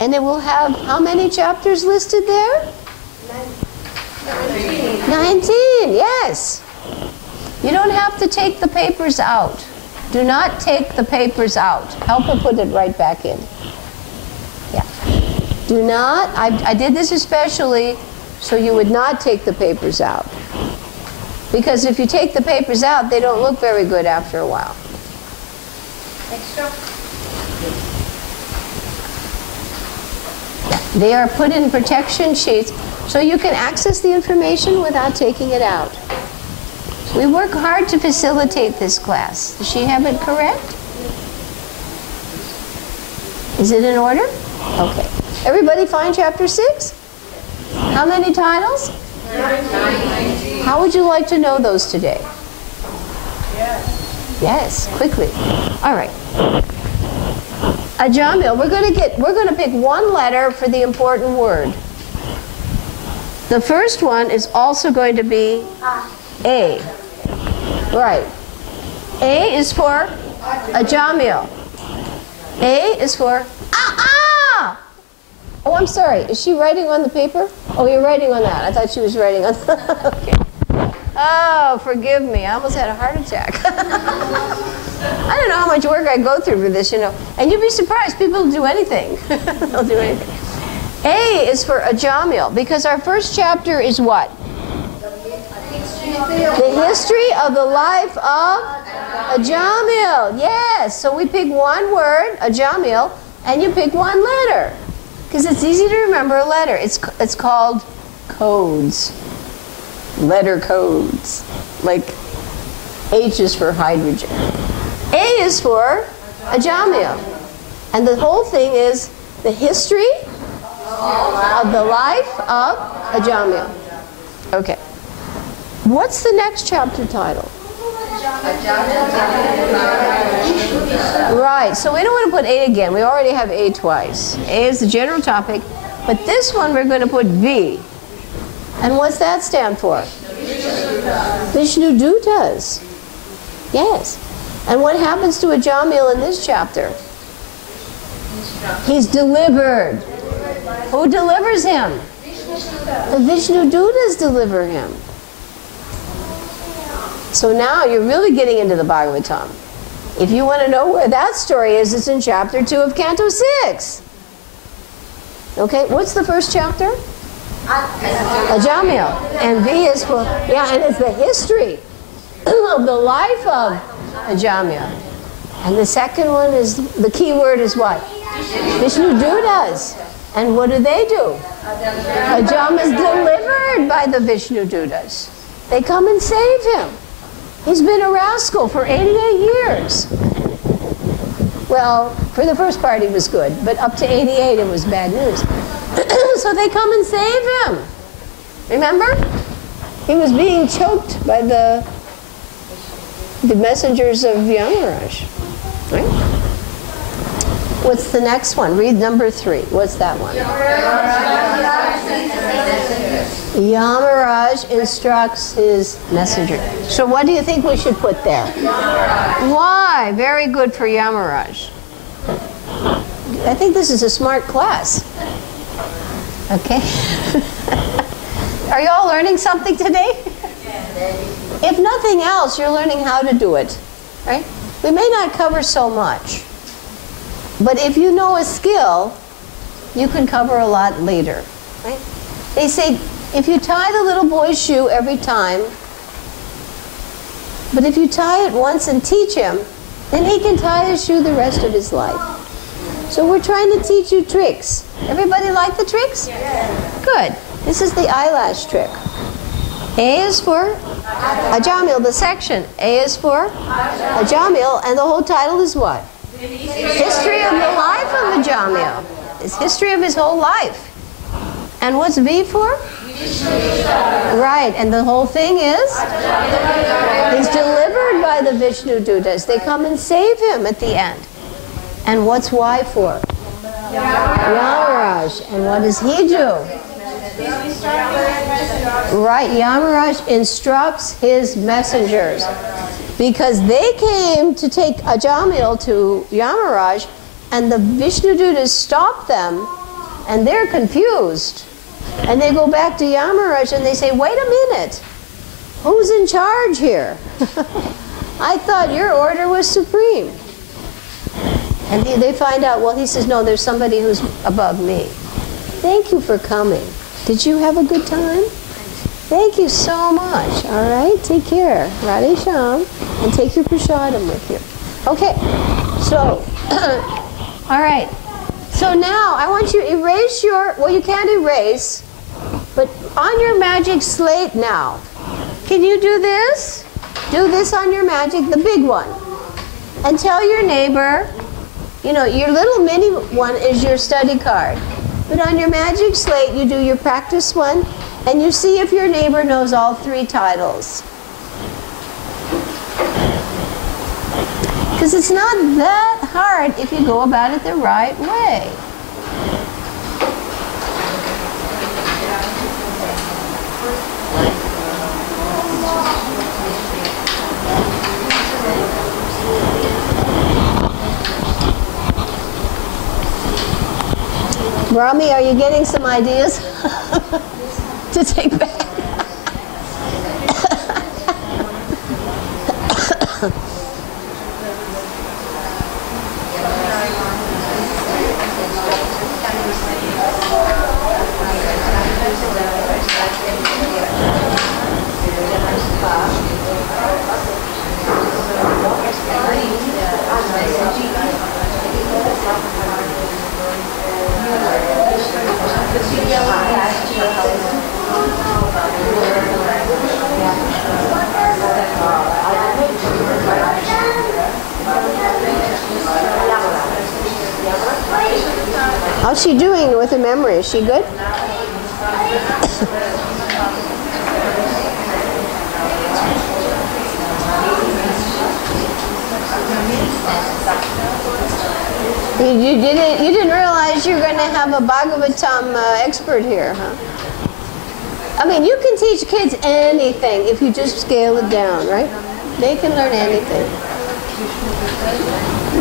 And it will have how many chapters listed there? 19, yes. You don't have to take the papers out. Do not take the papers out. Help her put it right back in. Yeah. Do not, I did this especially so you would not take the papers out. Because if you take the papers out, they don't look very good after a while. They are put in protection sheets so you can access the information without taking it out. We work hard to facilitate this class. Does she have it correct? Is it in order? Okay. Everybody find chapter 6? How many titles? 19. How would you like to know those today? Yes. Yes, quickly. All right. Ajamil, we're going to pick 1 letter for the important word. The first one is also going to be A. Right. A is for Ajamil. A is for ah. Oh, I'm sorry. Is she writing on the paper? Oh, you're writing on that. I thought she was writing on okay. Oh, forgive me. I almost had a heart attack. I don't know how much work I go through for this, you know. And you'd be surprised. People do anything. They'll do anything. A is for Ajamil, because our first chapter is what? The history of the life of Ajamil. Yes. So we pick one word, Ajamil, and you pick one letter. Because it's easy to remember a letter. It's called codes. Letter codes. Like H is for hydrogen. A is for Ajamil. And the whole thing is the history of the life of Ajamil. Okay. What's the next chapter title? Right, so we don't want to put A again. We already have A twice. A is the general topic, but this one we're going to put V. And what's that stand for? Vishnu Dutas. Yes. And what happens to Ajamil in this chapter? He's delivered. Who delivers him? The Vishnu Dutas deliver him. So now you're really getting into the Bhagavatam. If you want to know where that story is, it's in chapter 2 of Canto 6. Okay, what's the first chapter? Ajamil. And V is for, yeah, and it's the history of the life of Ajamil. And the second one is, the key word is what? Vishnu Dutas. And what do? Ajamil is delivered by the Vishnu Dutas. They come and save him. He's been a rascal for 88 years. Well, for the first part he was good, but up to 88 it was bad news. So they come and save him. Remember? He was being choked by the messengers of Yamaraj. Right? What's the next one? Read number 3. What's that one? Yamaraj instructs his messenger. So what do you think we should put there? Why? Very good for Yamaraj. I think this is a smart class. Okay? Are you all learning something today? If nothing else, you're learning how to do it. Right? We may not cover so much. But if you know a skill, you can cover a lot later. Right? They say, if you tie the little boy's shoe every time, but if you tie it once and teach him, then he can tie his shoe the rest of his life. So we're trying to teach you tricks. Everybody like the tricks? Yes. Good. This is the eyelash trick. A is for Ajamil, the section. A is for Ajamil, and the whole title is what? History of the life of Ajamil. It's history of his whole life. And what's V for? Right, and the whole thing is? He's delivered by the Vishnu Dutas. They come and save him at the end. And what's Y for? Yamaraj. And what does he do? Right, Yamaraj instructs his messengers. Because they came to take Ajamil to Yamaraj, and the Vishnu Dutas stopped them, and they're confused. And they go back to Yamaraj and they say, wait a minute, who's in charge here? I thought your order was supreme. And they find out, well, he says, no, there's somebody who's above me. Thank you for coming. Did you have a good time? Thank you so much. All right, take care. Radhe Shyam. And take your prasadam with you. Okay, so, all right. So now I want you to erase your, well, you can't erase, but on your magic slate now, can you do this? Do this on your magic, the big one. And tell your neighbor, you know, your little mini one is your study card. But on your magic slate, you do your practice one, and you see if your neighbor knows all 3 titles. Because it's not that hard if you go about it the right way. Rami, are you getting some ideas to take back? How's she doing with her memory? Is she good? You didn't realize you were going to have a Bhagavatam expert here, huh? I mean, you can teach kids anything if you just scale it down, right? They can learn anything.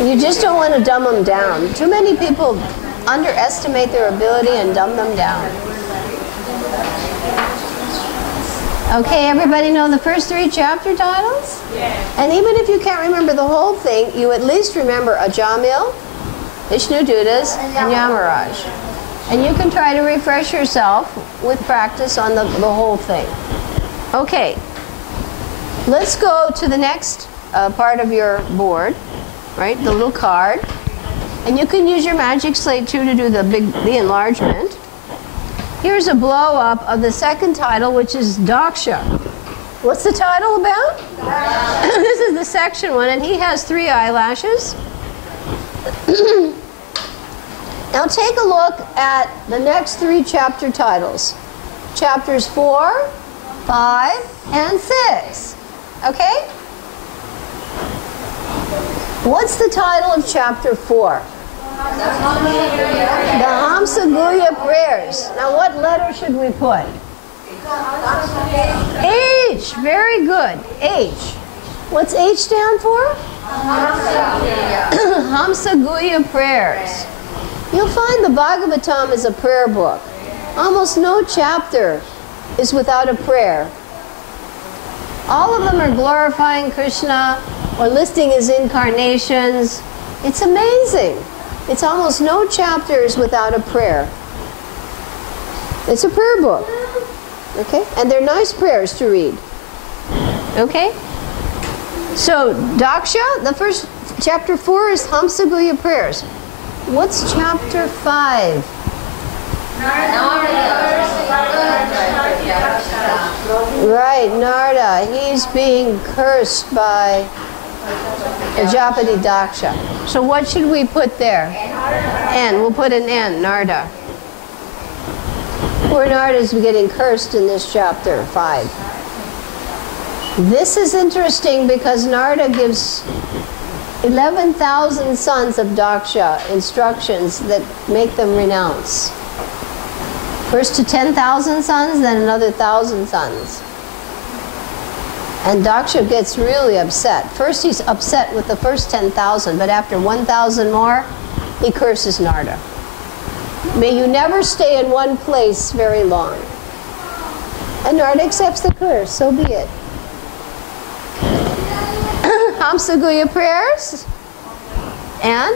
You just don't want to dumb them down. Too many people underestimate their ability and dumb them down. Okay, everybody know the first 3 chapter titles? Yeah. And even if you can't remember the whole thing, you at least remember Ajamil, Vishnudutas, and Yamaraj. And you can try to refresh yourself with practice on the whole thing. Okay, let's go to the next part of your board, right? The little card. And you can use your magic slate too to do the enlargement. Here's a blow up of the second title, which is Daksha. What's the title about? This is the section 1, and he has 3 eyelashes. Now take a look at the next 3 chapter titles. Chapters 4, 5, and 6. Okay? What's the title of chapter 4? The Hamsa prayers. Now what letter should we put? H. Very good. H. What's H stand for? Hamsa prayers. You'll find the Bhagavatam is a prayer book. Almost no chapter is without a prayer. All of them are glorifying Krishna or listing his incarnations. It's amazing. It's almost no chapters without a prayer. It's a prayer book. Okay? And they're nice prayers to read. Okay? So, Daksha, the first, chapter 4 is Hamsa prayers. What's chapter 5? Right, Narda. He's being cursed by Prajapati Daksha. So what should we put there? N. We'll put an N, Narda. Poor Narda's getting cursed in this chapter 5. This is interesting because Narda gives 11,000 sons of Daksha instructions that make them renounce. First to 10,000 sons, then another 1,000 sons. And Daksha gets really upset. First he's upset with the first 10,000, but after 1,000 more, he curses Narda. May you never stay in one place very long. And Narda accepts the curse, so be it. Hamsa prayers, and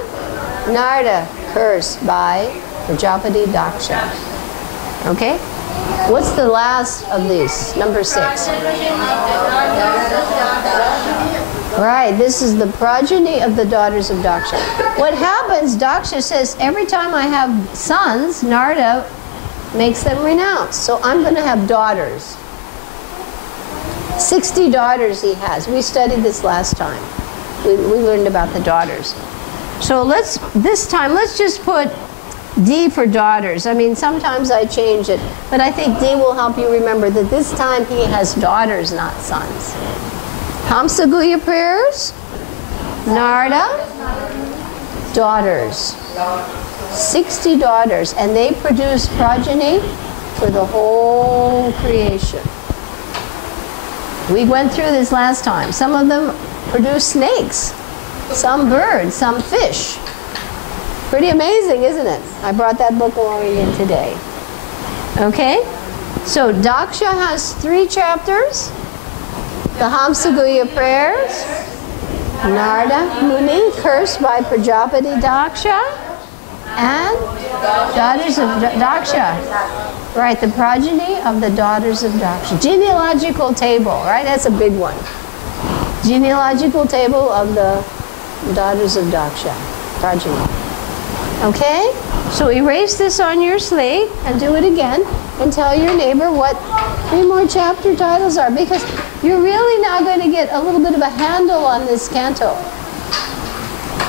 Narda cursed by Prajapati Daksha. Okay? What's the last of these? Number 6. Right, this is the progeny of the daughters of Daksha. What happens, Daksha says, every time I have sons, Narda makes them renounce. So I'm going to have daughters. 60 daughters he has. We studied this last time. We learned about the daughters. So this time, let's just put D for daughters. I mean, sometimes I change it, but I think D will help you remember that this time he has daughters, not sons. Hamsa prayers, Narda, daughters. 60 daughters, and they produce progeny for the whole creation. We went through this last time. Some of them produce snakes, some birds, some fish. Pretty amazing, isn't it? I brought that book along again today. Okay? So Daksha has 3 chapters. The Hamsa prayers. Narda Muni, cursed by Prajapati Daksha. And daughters of Daksha. Right, the progeny of the daughters of Daksha. Genealogical table, right? That's a big one. Genealogical table of the daughters of Daksha. Progeny. Okay? So erase this on your slate and do it again and tell your neighbor what 3 more chapter titles are, because you're really now going to get a little bit of a handle on this canto.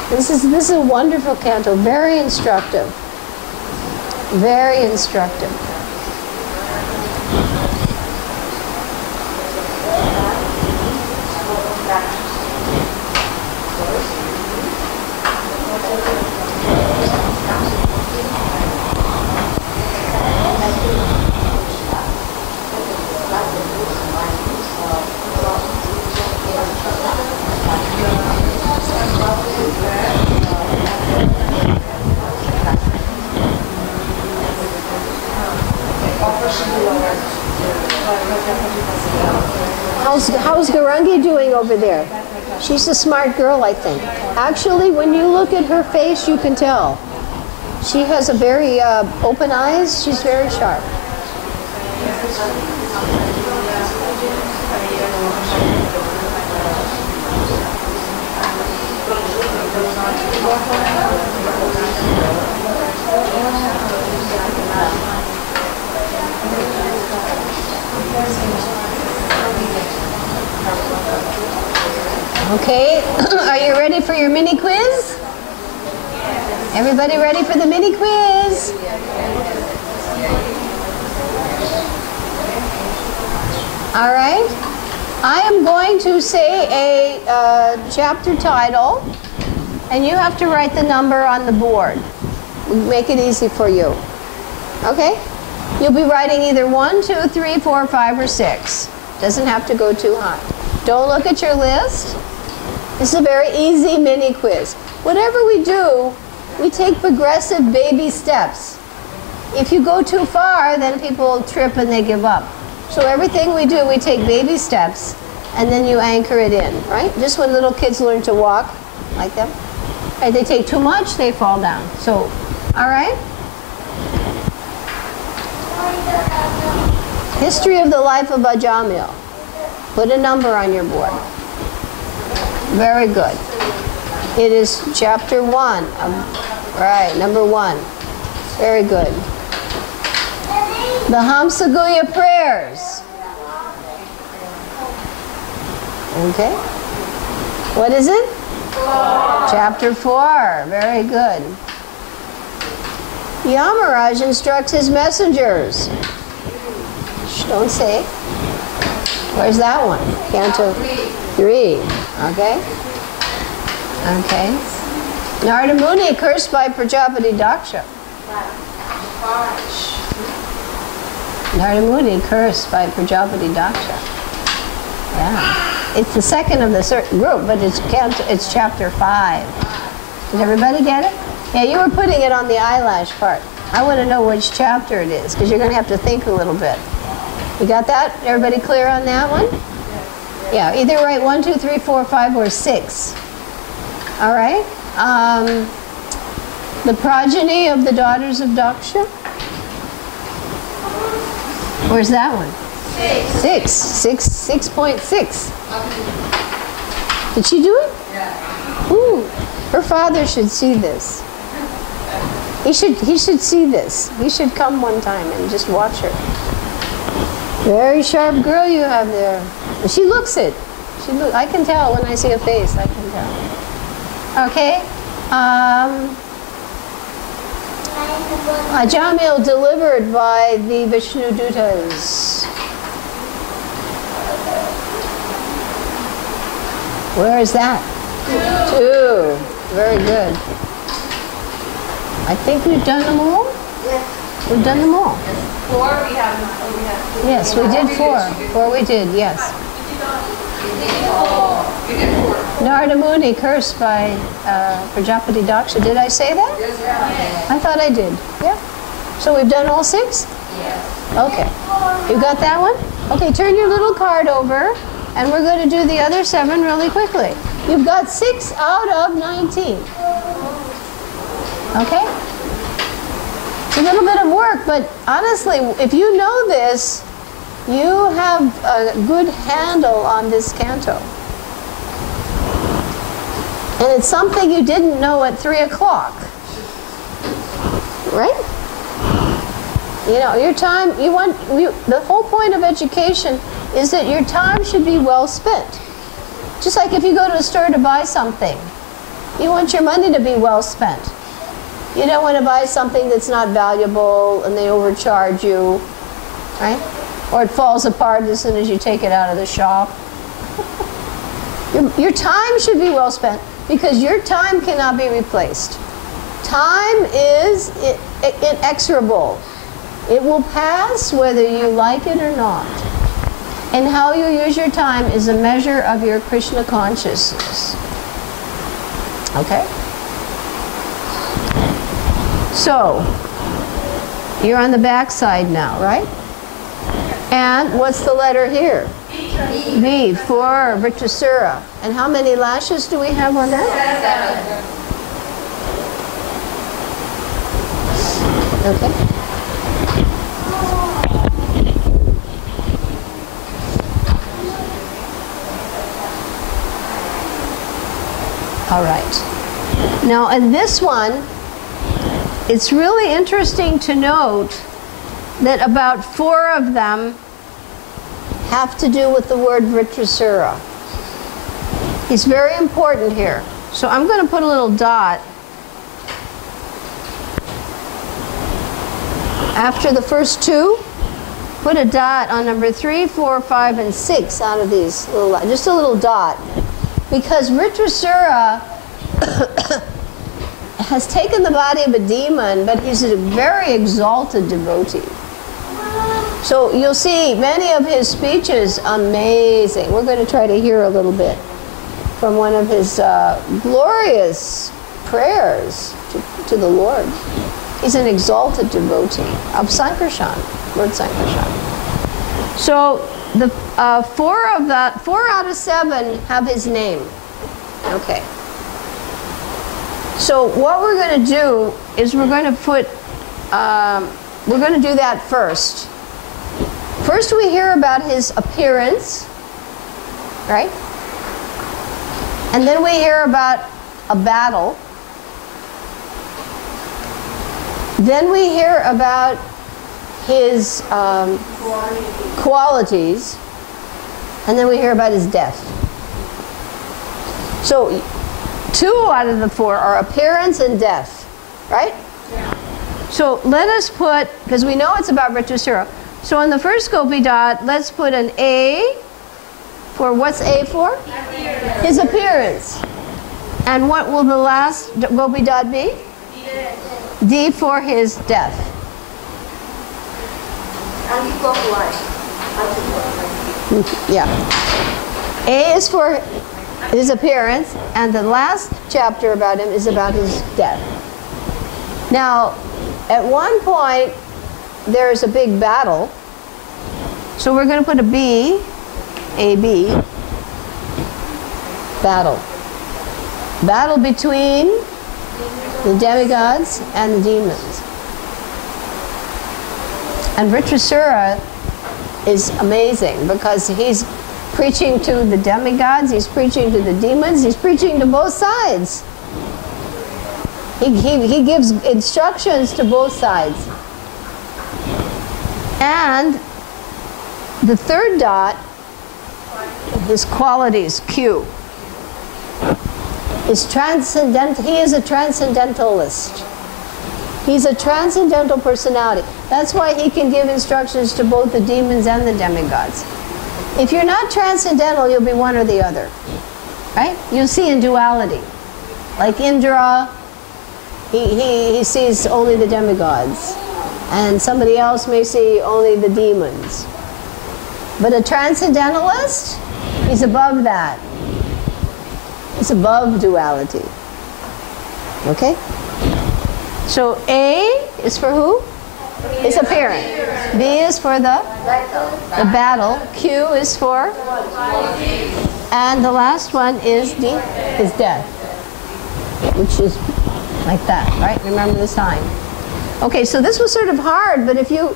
This is a wonderful canto, very instructive. Very instructive. How's Garangi doing over there? She's a smart girl, I think. Actually, when you look at her face, you can tell. She has a very open eyes. She's very sharp. Okay, are you ready for your mini quiz? Everybody ready for the mini quiz? All right. I am going to say a chapter title, and you have to write the number on the board. We'll make it easy for you. Okay? You'll be writing either 1, 2, 3, 4, 5, or 6. Doesn't have to go too high. Don't look at your list. This is a very easy mini quiz. Whatever we do, we take progressive baby steps. If you go too far, then people trip and they give up. So everything we do, we take baby steps, and then you anchor it in, right? Just when little kids learn to walk, like them. Right, they take too much, they fall down. So, all right? History of the life of Ajamil. Put a number on your board. Very good. It is chapter 1. Right, number 1. Very good. The Hamsaguya prayers. Okay. What is it? 4. Chapter 4. Very good. Yamaraj instructs his messengers. Shh, don't say. Where's that one? Canto 3. Okay. Okay. Narada Muni cursed by Prajapati Daksha. Narada Muni cursed by Prajapati Daksha. Yeah. It's the second of the group, but it's chapter 5. Did everybody get it? Yeah, you were putting it on the eyelash part. I want to know which chapter it is, because you're going to have to think a little bit. You got that? Everybody clear on that one? Yeah, either write 1, 2, 3, 4, 5, or 6. All right? The progeny of the daughters of Daksha? Where's that one? 6.6. Did she do it? Yeah. Ooh, her father should see this. He should see this. He should come one time and just watch her. Very sharp girl you have there. She looks it. I can tell when I see a face. I can tell. Okay. Ajamil delivered by the Vishnu Dutas. Where is that? 2. Very good. I think we've done them all? Yes. We've done them all. 4 we have. Yes, we did 4. 4 we did, yes. We did 4. Narada Muni cursed by Prajapati Daksha. Did I say that? Yes. I thought I did. Yeah. So we've done all 6? Yes. Okay. You got that one? Okay, turn your little card over, and we're going to do the other 7 really quickly. You've got 6 out of 19. Okay? It's a little bit of work, but honestly, if you know this, you have a good handle on this canto. And it's something you didn't know at 3 o'clock. Right? You know, your time, the whole point of education is that your time should be well spent. Just like if you go to a store to buy something, you want your money to be well spent. You don't want to buy something that's not valuable and they overcharge you, right? Or it falls apart as soon as you take it out of the shop. Your time should be well spent because your time cannot be replaced. Time is inexorable. It will pass whether you like it or not. And how you use your time is a measure of your Krishna consciousness. Okay? So, you're on the back side now, right? And what's the letter here? V for Vritrasura. And how many lashes do we have on that? 7. Okay. All right. Now, in this one, it's really interesting to note that about 4 of them have to do with the word Vritrasura. It's very important here. So I'm going to put a little dot after the first 2. Put a dot on number 3, 4, 5, and 6 out of these little, just a little dot, because Vritrasura has taken the body of a demon, but he's a very exalted devotee. So you'll see many of his speeches amazing. We're going to try to hear a little bit from one of his glorious prayers to the Lord. He's an exalted devotee of Sankarshan, Lord Sankarshan. So the 4 out of 7 have his name. Okay. So what we're going to do is we're going to put, we're going to do that first. First we hear about his appearance, right? And then we hear about a battle. Then we hear about his qualities. And then we hear about his death. So 2 out of the 4 are appearance and death, right? Yeah. So let us put, because we know it's about Vritrasura. So on the first gopi dot, let's put an A for, what's A for? Appearance. His appearance. And what will the last gopi dot be? D for his death. Yeah. A is for his appearance, and the last chapter about him is about his death. Now, at one point, there's a big battle. So we're going to put a B, A-B, battle. Battle between the demigods and the demons. And Vritrasura is amazing because he's preaching to the demigods, he's preaching to the demons, he's preaching to both sides. He gives instructions to both sides. And the third dot, his qualities, Q, is transcendental. He is a transcendentalist. He's a transcendental personality. That's why he can give instructions to both the demons and the demigods. If you're not transcendental, you'll be one or the other, right? You'll see in duality. Like Indra, he sees only the demigods, and somebody else may see only the demons. But a transcendentalist, he's above that. He's above duality. Okay? So A is for who? His appearance. B is for the battle. Q is for? And the last one is his death. Which is like that, right? Remember the sign. Okay, so this was sort of hard, but if you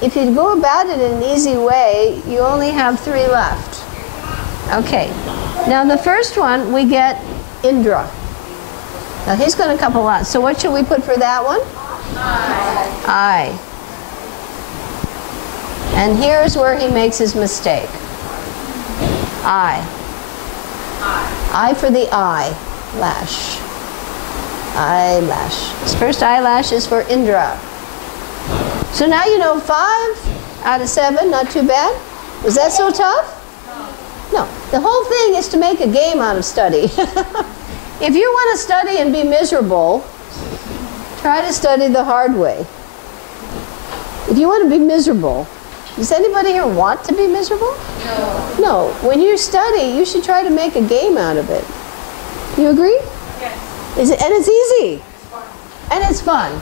go about it in an easy way, you only have 3 left. Okay. Now the first one, we get Indra. Now he's going to come a lot. So what should we put for that one? I. And here's where he makes his mistake. I for the eye lash. eyelash. This first eyelash is for Indra. So now you know 5 out of 7, not too bad. Was that so tough? No. The whole thing is to make a game out of study. If you want to study and be miserable, try to study the hard way. If you want to be miserable, does anybody here want to be miserable? No. No. When you study, you should try to make a game out of it. You agree? Yes. And it's easy. It's fun. And it's fun.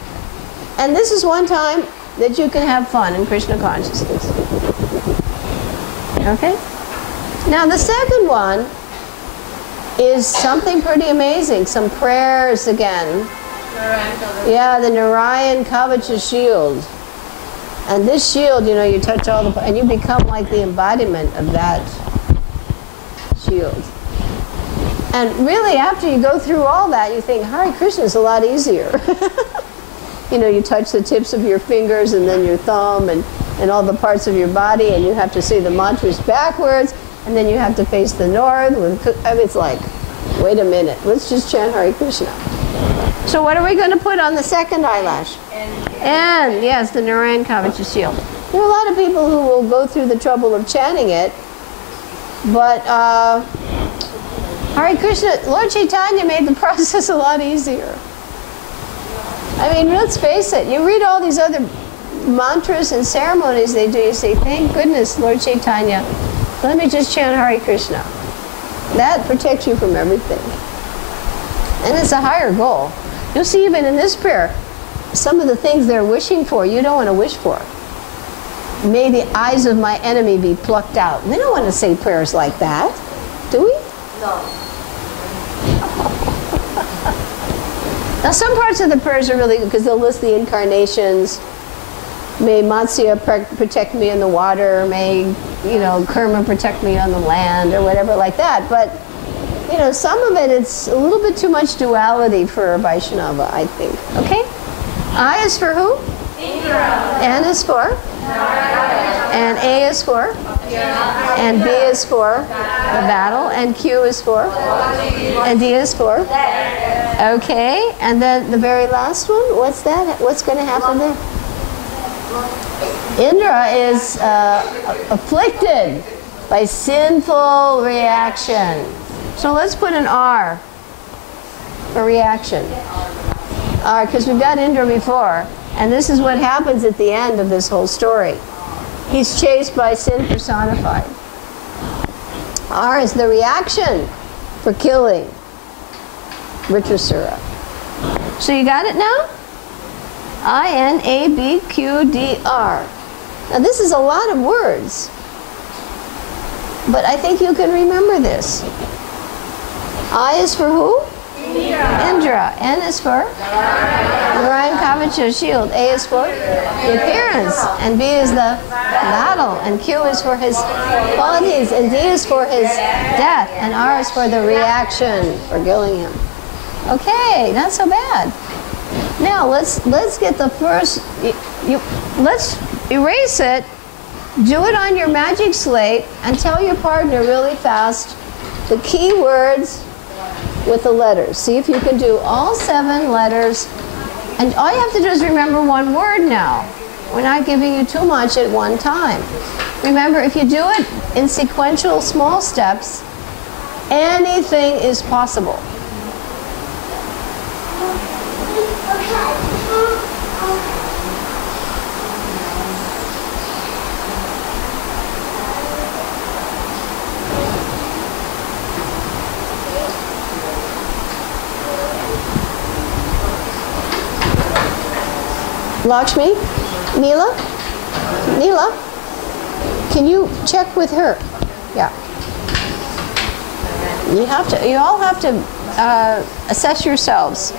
And this is one time that you can have fun in Krishna consciousness. Okay? Now the second one is something pretty amazing. Some prayers again. Yeah, the Narayan Kavacha shield. And this shield, you know, you touch all the, and you become like the embodiment of that shield. And really, after you go through all that, you think, Hare Krishna is a lot easier. You know, you touch the tips of your fingers and then your thumb and all the parts of your body, and you have to say the mantras backwards, and then you have to face the north. I mean, it's like, wait a minute, let's just chant Hare Krishna. So what are we going to put on the second eyelash? And yes, the Narayan Kavacha shield. There are a lot of people who will go through the trouble of chanting it, but Hare Krishna, Lord Chaitanya made the process a lot easier. I mean, let's face it, you read all these other mantras and ceremonies they do, you say, thank goodness, Lord Chaitanya, let me just chant Hare Krishna. That protects you from everything. And it's a higher goal. You'll see even in this prayer, some of the things they're wishing for, you don't want to wish for. May the eyes of my enemy be plucked out. We don't want to say prayers like that, do we? No. Now some parts of the prayers are really good because they'll list the incarnations. May Matsya protect me in the water. May, you know, Kurma protect me on the land, or whatever like that. But, you know, some of it, it's a little bit too much duality for a Vaishnava, I think. Okay? I is for who? Indra. N is for? And A is for? And B is for? The battle. And Q is for? And D is for? Okay. And then the very last one, what's that? What's going to happen there? Indra is afflicted by sinful reaction. So let's put an R for reaction. R, because we've got Indra before. And this is what happens at the end of this whole story. He's chased by sin personified. R is the reaction for killing Vritrasura. So you got it now? I-N-A-B-Q-D-R. Now this is a lot of words, but I think you can remember this. I is for who? Indra. N is for? Narayan Kavacha shield. A is for? The appearance. And B is the battle. And Q is for his qualities. And D is for his death. And R is for the reaction for killing him. Okay, not so bad. Now let's get the first. Let's erase it. Do it on your magic slate and tell your partner really fast the key words with the letters. See if you can do all 7 letters. And all you have to do is remember one word now. We're not giving you too much at one time. Remember, if you do it in sequential small steps, anything is possible. Lakshmi? Neela? Neela? Can you check with her? Yeah. You all have to assess yourselves.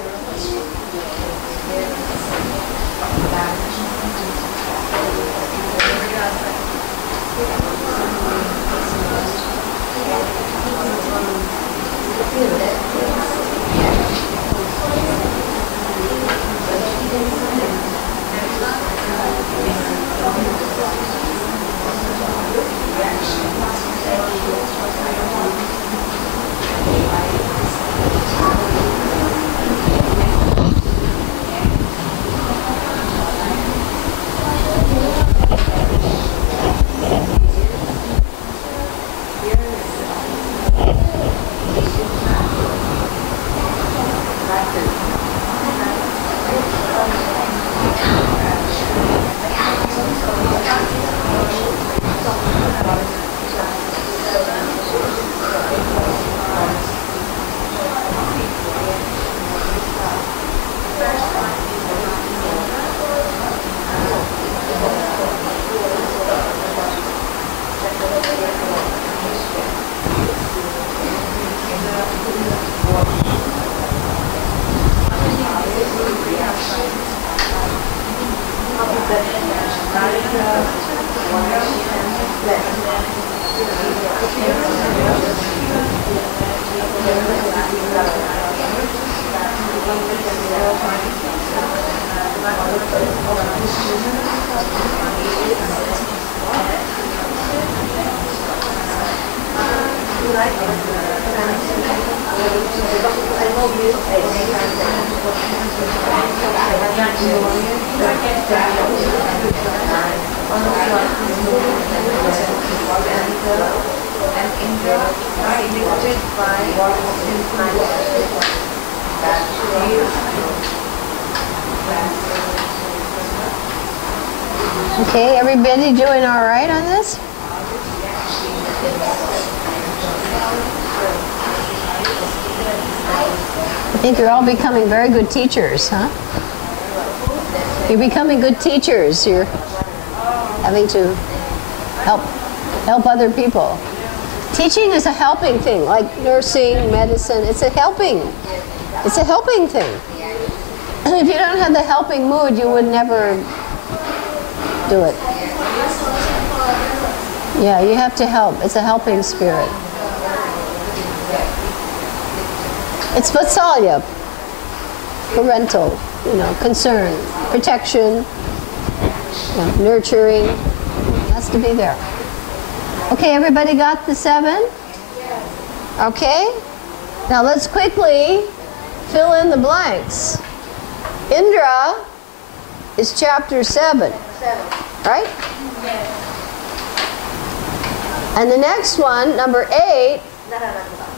Okay, everybody doing all right on this? I think you're all becoming very good teachers, huh? You're becoming good teachers. You're having to help other people. Teaching is a helping thing, like nursing, medicine. It's a helping thing. If you don't have the helping mood, you would never do it. Yeah, you have to help. It's a helping spirit. It's vatsalya, parental, concern, protection, nurturing. It has to be there. Okay, everybody got the 7? Okay? Now let's quickly fill in the blanks. Indra is chapter 7, right? And the next one, number 8,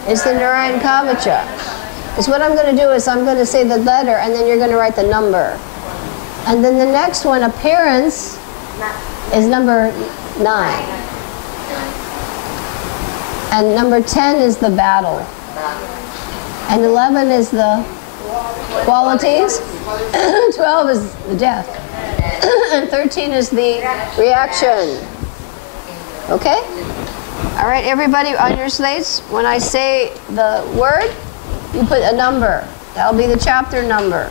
is the Narayan Kavacha. Because what I'm going to do is I'm going to say the letter and then you're going to write the number. And then the next one, appearance, is number 9. And number 10 is the battle. And 11 is the qualities. 12 is the death. And 13 is the reaction. Okay? All right, everybody on your slates, when I say the word, you put a number. That'll be the chapter number.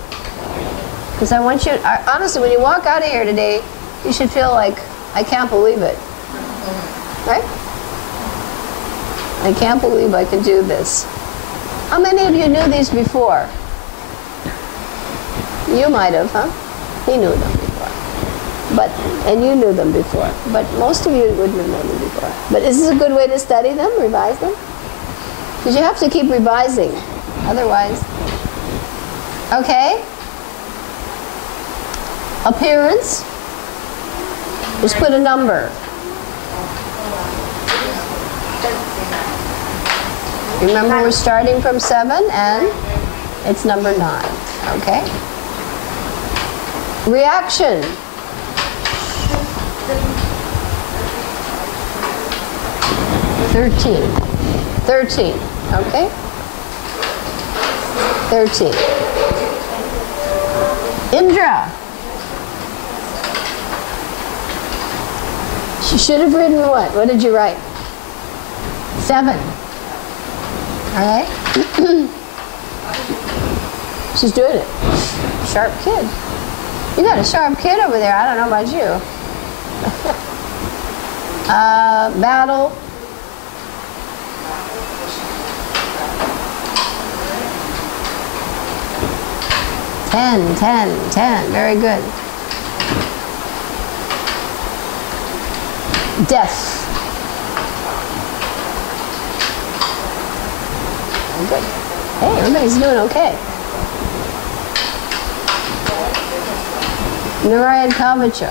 Because I want you, honestly, when you walk out of here today, you should feel like, I can't believe it. Right? I can't believe I can do this. How many of you knew these before? You might have, huh? He knew them before. And you knew them before. But most of you wouldn't have known them before. But is this a good way to study them, revise them? Because you have to keep revising. Otherwise. Okay? Appearance. Just put a number. Remember, we're starting from 7 and it's number 9. Okay? Reaction. Thirteen. Okay? 13. Indra. She should have written what? What did you write? 7. All right? She's doing it. Sharp kid. You got a sharp kid over there. I don't know about you. Battle. Ten. Very good. Death. Very good. Hey, everybody's doing okay. Narayan Kavacha.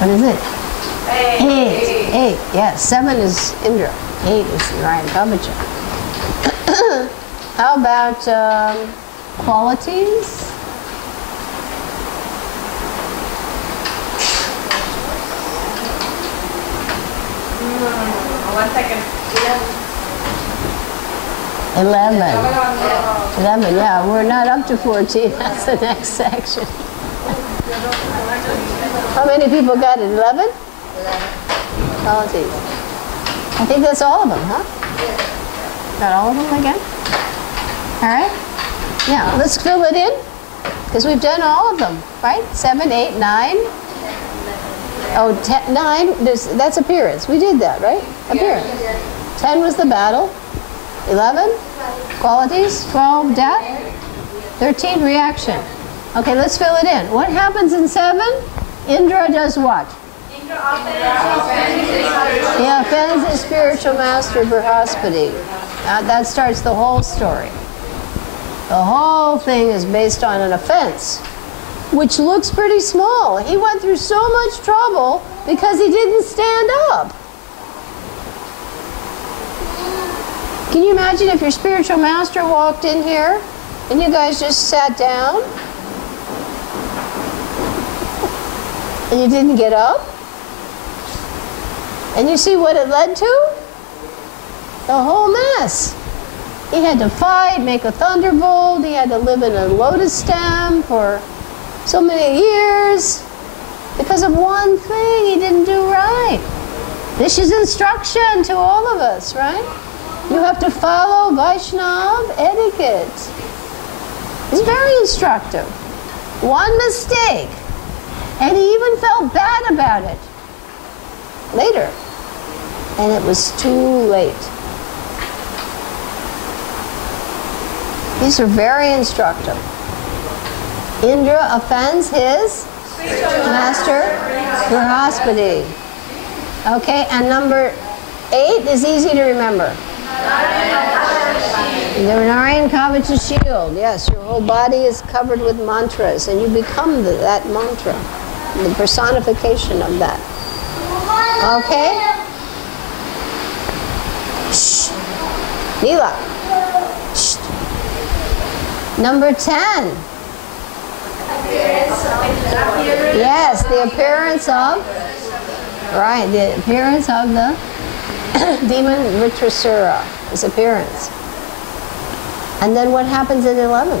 What is it? 8. Yes, 7 is Indra. 8 is Narayan Kavacha. How about qualities? One second. 11, yeah, we're not up to 14. That's the next section. How many people got it? 11? 11. Qualities. I think that's all of them, huh? Got all of them again? All right? Yeah, let's fill it in, because we've done all of them, right? 7, 8, 9. Oh, 10, 9, that's appearance. We did that, right? Appearance. 10 was the battle. 11, qualities. 12, death. 13, reaction. Okay, let's fill it in. What happens in 7? Indra does what? He offends his spiritual master, Brihaspati. That starts the whole story. The whole thing is based on an offense, which looks pretty small. He went through so much trouble because he didn't stand up. Can you imagine if your spiritual master walked in here and you guys just sat down and you didn't get up? And you see what it led to? The whole mess. He had to fight, make a thunderbolt. He had to live in a lotus stem for so many years because of one thing he didn't do right. This is instruction to all of us, right? You have to follow Vaishnava etiquette. It's very instructive. One mistake, and he even felt bad about it later. And it was too late. These are very instructive. Indra offends his master, Brihaspati. Okay, and number 8 is easy to remember. The Narayan Kavach's shield. Yes, your whole body is covered with mantras, and you become that mantra, the personification of that. Okay? Shh. Neela. Shh. Number 10. Yes, the appearance of, right, the appearance of the demon Vritrasura, his appearance. And then what happens in 11?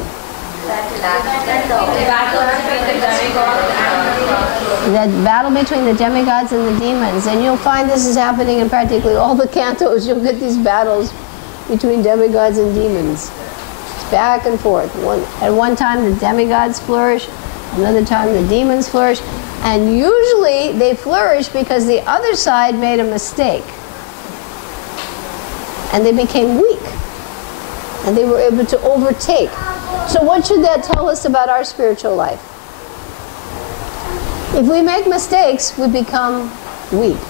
That battle between the demigods and the demons. And you'll find this is happening in practically all the cantos. You'll get these battles between demigods and demons. It's back and forth. At one time the demigods flourish, another time the demons flourish. And usually they flourish because the other side made a mistake. And they became weak. And they were able to overtake. So what should that tell us about our spiritual life? If we make mistakes, we become weak.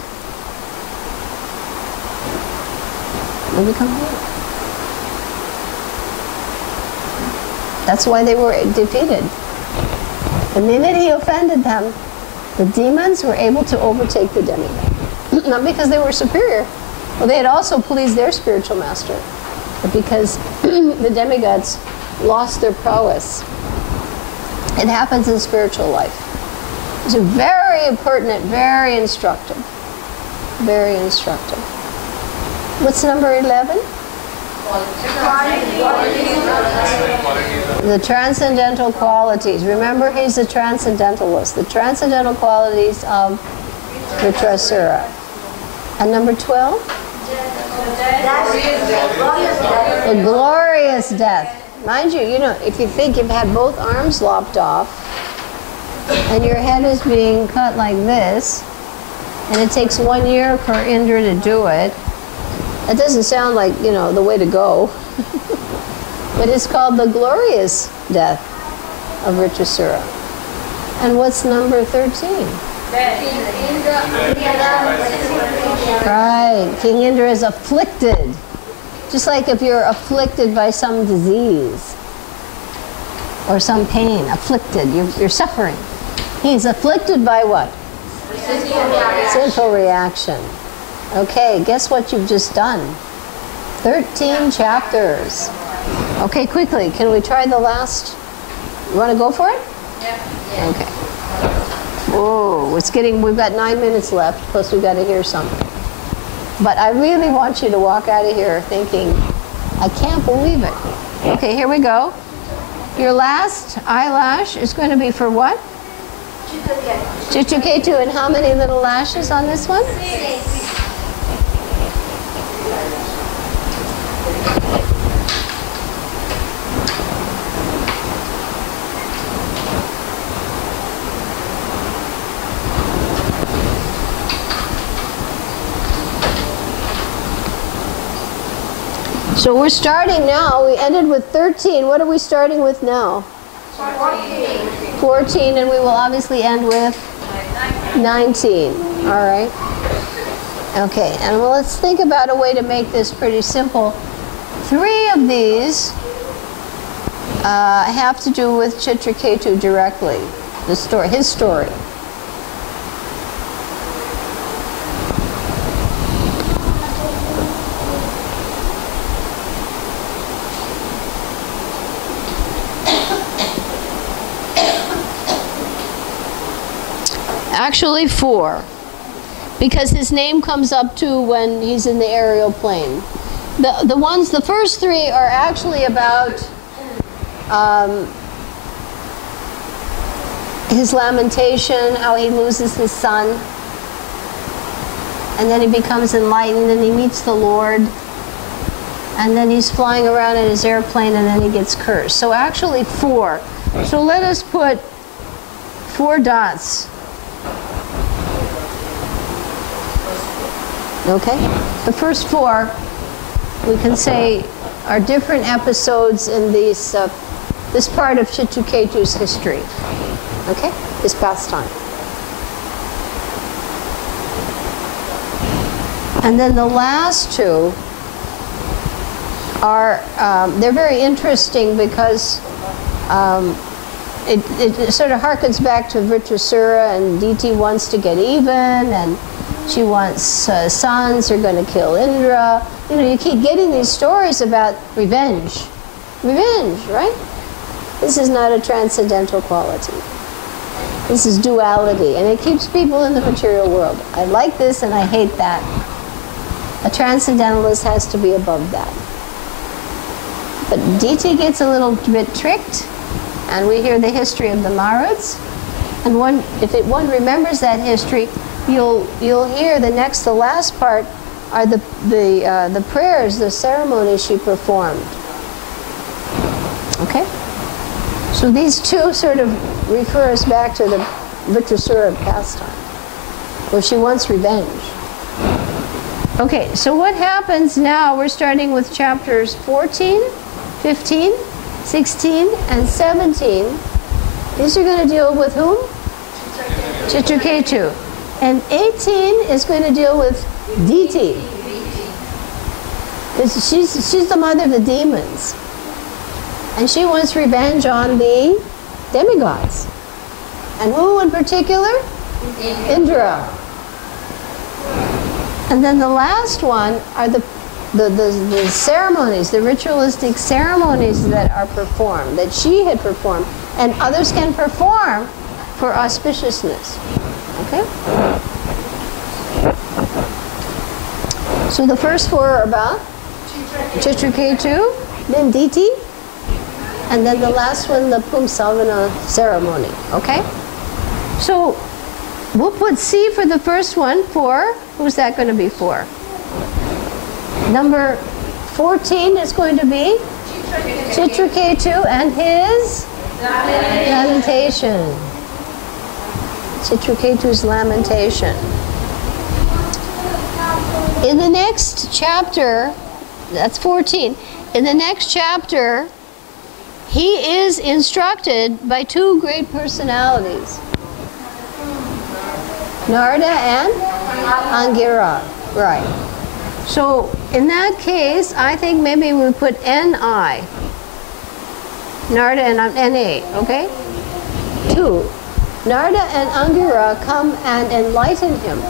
We become weak. That's why they were defeated. The minute he offended them, the demons were able to overtake the demigod. Not because they were superior. Well, they had also pleased their spiritual master. But because the demigods lost their prowess. It happens in spiritual life. It's very pertinent, very instructive. Very instructive. What's number 11? The transcendental qualities. Remember, he's a transcendentalist. The transcendental qualities of Vritrasura. And number 12? The glorious death. Mind you, if you think you've had both arms lopped off, and your head is being cut like this, and it takes 1 year for Indra to do it, that doesn't sound like, the way to go. But it's called the glorious death of Vritrasura. And what's number 13? Right, King Indra is afflicted. Just like if you're afflicted by some disease or some pain, afflicted, you're suffering. He's afflicted by what? Sinful reaction. Okay, guess what you've just done? 13 chapters. Okay, quickly, can we try the last? You want to go for it? Yeah. Okay. Whoa, we've got 9 minutes left, plus we've got to hear something. But I really want you to walk out of here thinking, I can't believe it. Okay, here we go. Your last eyelash is going to be for what? Chitraketu. And how many little lashes on this one? 6. So we're starting now. We ended with 13. What are we starting with now? 14. 14, and we will obviously end with 19. All right. Okay, and well, let's think about a way to make this pretty simple. 3 of these have to do with Chitraketu directly, the story, his story. Actually 4, because his name comes up too when he's in the aerial plane. The first 3 are actually about his lamentation, how he loses his son, and then he becomes enlightened and he meets the Lord, and then he's flying around in his airplane and then he gets cursed. So actually 4. So let us put 4 dots. Okay? The first 4, we can say, are different episodes in this part of Chitraketu's history. Okay? His pastime. And then the last 2 are, they're very interesting because it sort of harkens back to Vritrasura, and Diti wants to get even, and she wants sons who are going to kill Indra. You know, you keep getting these stories about revenge. Revenge, right? This is not a transcendental quality. This is duality, and it keeps people in the material world. I like this and I hate that. A transcendentalist has to be above that. But Diti gets a little bit tricked, and we hear the history of the Maruds. And if one remembers that history, you'll hear the last part are the prayers, the ceremonies she performed. Okay? So these 2 sort of refer us back to the Vritrasura pastime, where she wants revenge. Okay, so what happens now? We're starting with chapters 14, 15, 16, and 17. These are going to deal with whom? Chitraketu. And 18 is going to deal with Diti, because she's the mother of the demons, and she wants revenge on the demigods. And who in particular? Indra. And then the last one are the ceremonies, the ritualistic ceremonies that are performed, that she had performed, and others can perform for auspiciousness. Okay? So the first 4 are about Chitraketu, then Diti, and then the last one, the Pumsavana ceremony. Okay? So we'll put C for the first one, 4. Who's that going to be for? Number 14 is going to be Chitraketu and his lamentation. Chitraketu's lamentation. In the next chapter, that's 14, in the next chapter, he is instructed by 2 great personalities, Narada and Angira. Right. So in that case, I think maybe we put N-I. Narada and N-A, okay? 2. Narada and Angira come and enlighten him.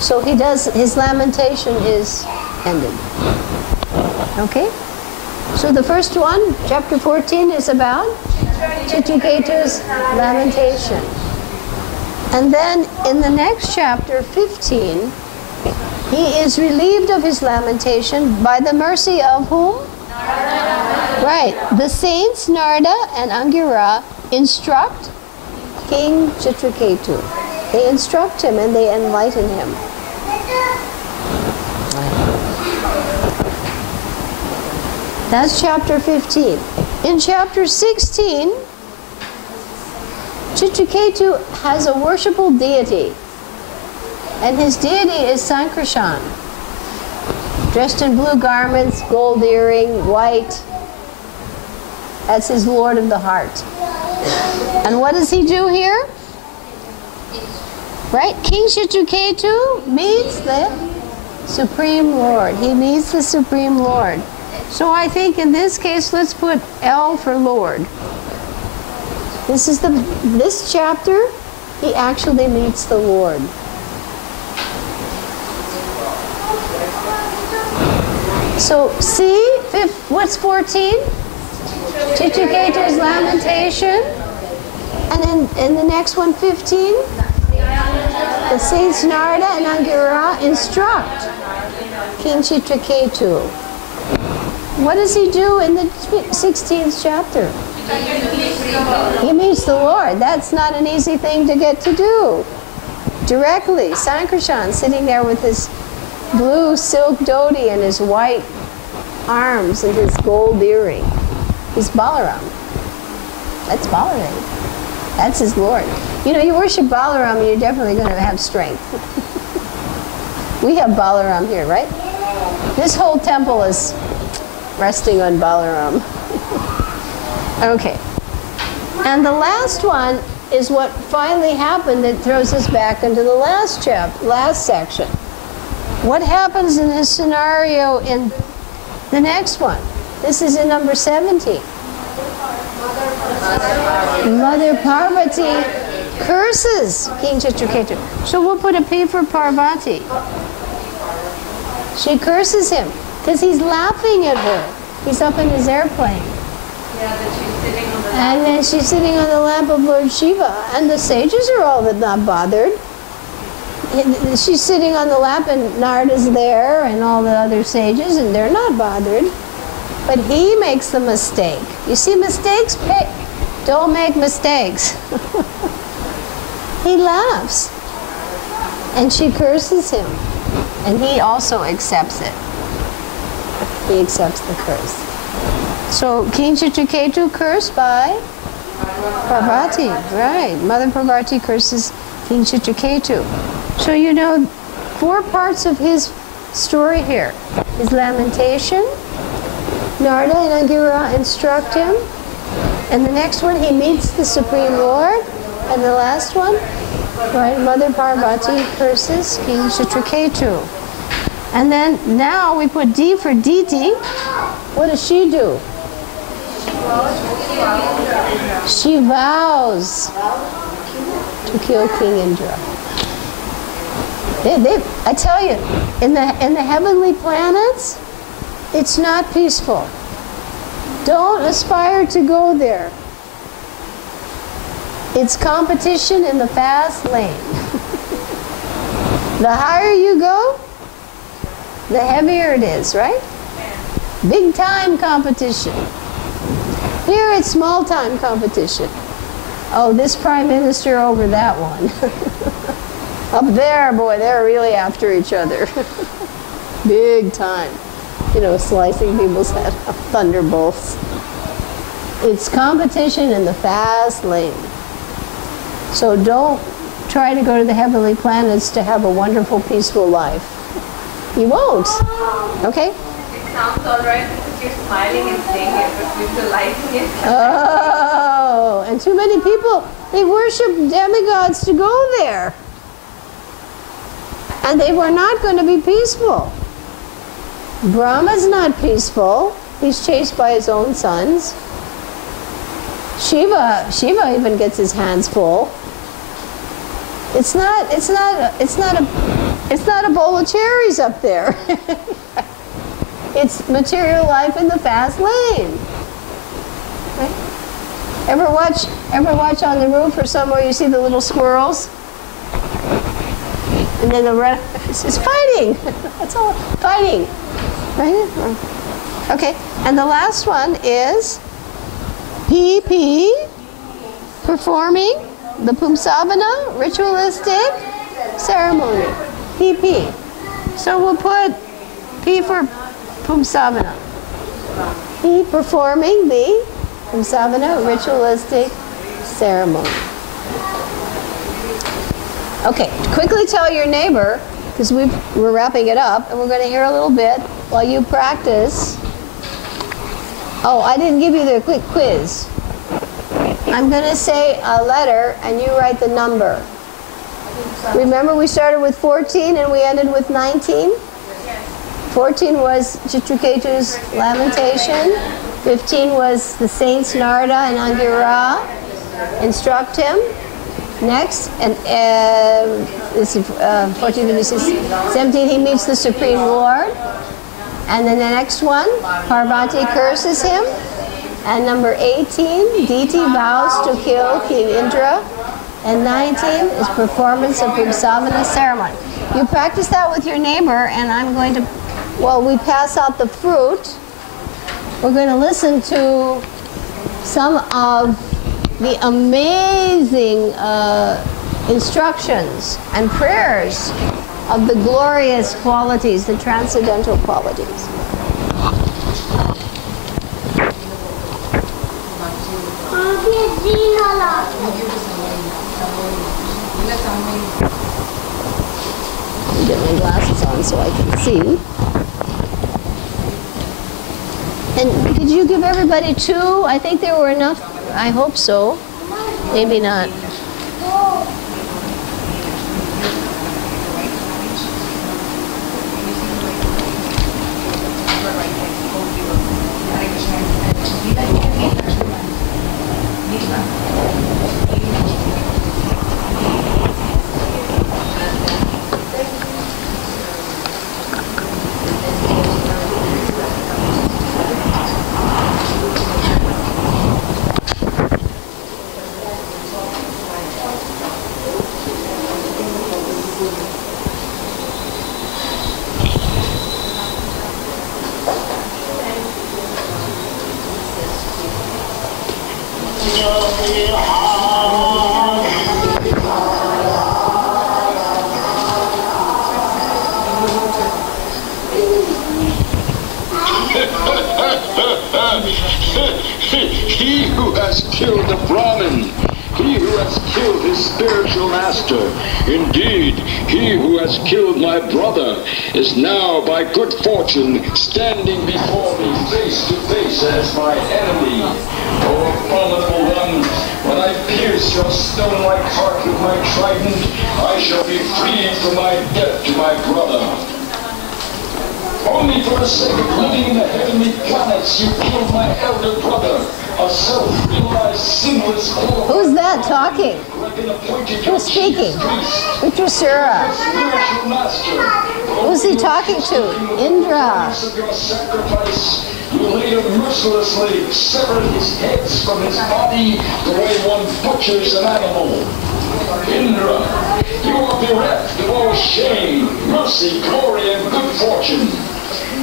So his lamentation is ended. Okay? So the first one, chapter 14, is about Chitraketu's lamentation. And then in the next chapter, 15, he is relieved of his lamentation by the mercy of whom? Narada. Right. The saints Narada and Angira instruct King Chitraketu. They instruct him and they enlighten him. That's chapter 15. In chapter 16, Chitraketu has a worshipable deity. And his deity is Sankarshan, dressed in blue garments, gold earring, white. That's his Lord of the Heart. And what does he do here? Right? King Chitraketu meets the Supreme Lord. He meets the Supreme Lord. So I think in this case, let's put L for Lord. This chapter, he actually meets the Lord. So C, what's 14? Chitraketu's lamentation. And then in the next one, 15, the saints Narada and Angura instruct King Chitraketu. What does he do in the 16th chapter? He meets the Lord. That's not an easy thing to get to do. Directly, Sankarshan sitting there with his blue silk dhoti and his white arms and his gold earring. He's Balaram. That's Balaram. That's his Lord. You know, you worship Balaram, you're definitely going to have strength. We have Balaram here, right? This whole temple is resting on Balaram. Okay. And the last one is what finally happened that throws us back into the last section. What happens in this scenario in the next one? This is in number 17. Mother Parvati curses King Chitraketu. So we'll put a P for Parvati. She curses him because he's laughing at her. He's up in his airplane. Yeah, that she's sitting on the And then she's sitting on the lap of Lord Shiva. And the sages are all not bothered. She's sitting on the lap and Narada's there and all the other sages and they're not bothered. But he makes the mistake. You see, mistakes pay. Don't make mistakes. He laughs. And she curses him. And he also accepts it. He accepts the curse. So King Chitraketu cursed by Parvati. Right. Mother Parvati curses King Chitraketu. So you know 4 parts of his story here. His lamentation, Narada and Angura instruct him, and the next one he meets the Supreme Lord, and the last one, right, Mother Parvati curses King Chitraketu. And then now we put D for Diti. What does she do? She vows to kill King Indra. I tell you, in the heavenly planets, it's not peaceful. Don't aspire to go there. It's competition in the fast lane. The higher you go, the heavier it is, right? Big time competition. Here it's small time competition. Oh, this prime minister over that one. Up there, boy, they're really after each other. Big time. You know, slicing people's head off, thunderbolts. It's competition in the fast lane. So don't try to go to the heavenly planets to have a wonderful, peaceful life. You won't. Okay? It sounds alright because you're smiling and saying it, but visualizing it. Oh, and too many people, they worship demigods to go there. And they were not going to be peaceful. Brahma's not peaceful. He's chased by his own sons. Shiva even gets his hands full. It's not a bowl of cherries up there. It's material life in the fast lane. Right? Ever watch on the roof or somewhere you see the little squirrels? And then the rest is fighting. That's all, fighting. Right? Okay, and the last one is PP, performing the Pumsavana ritualistic ceremony. PP. So we'll put P for Pumsavana. P performing the Pumsavana ritualistic ceremony. Okay, quickly tell your neighbor, because we're wrapping it up, and we're going to hear a little bit while you practice. Oh, I didn't give you the quick quiz. I'm going to say a letter, and you write the number. Remember we started with 14 and we ended with 19? 14 was Chitraketu's lamentation. 15 was the saints Narada and Angira instruct him. Next, and 14, 56, 17, he meets the Supreme Lord. And then the next one, Parvati curses him. And number 18, Diti vows to kill King Indra. And 19 is performance of Brigsamana ceremony. You practice that with your neighbor, and I'm going to, while we pass out the fruit, we're going to listen to some of the amazing instructions and prayers of the glorious qualities, the transcendental qualities. Get my glasses on so I can see. And did you give everybody 2? I think there were enough. I hope so. Maybe not. He who has killed the Brahmin, he who has killed his spiritual master, indeed, he who has killed my brother, is now by good fortune standing before me face to face as my enemy. O abominable one, when I pierce your stone-like heart with my trident, I shall be freed from my debt to my brother. Only for the sake of living in the heavenly planets, you killed my elder brother, a self-realized, sinless fool. Who's that talking? Who's speaking? Utrasura. Who's he talking to? Indra. You later mercilessly severed his heads from his body the way one butchers an animal. Indra, you are bereft of all shame, mercy, glory, and good fortune.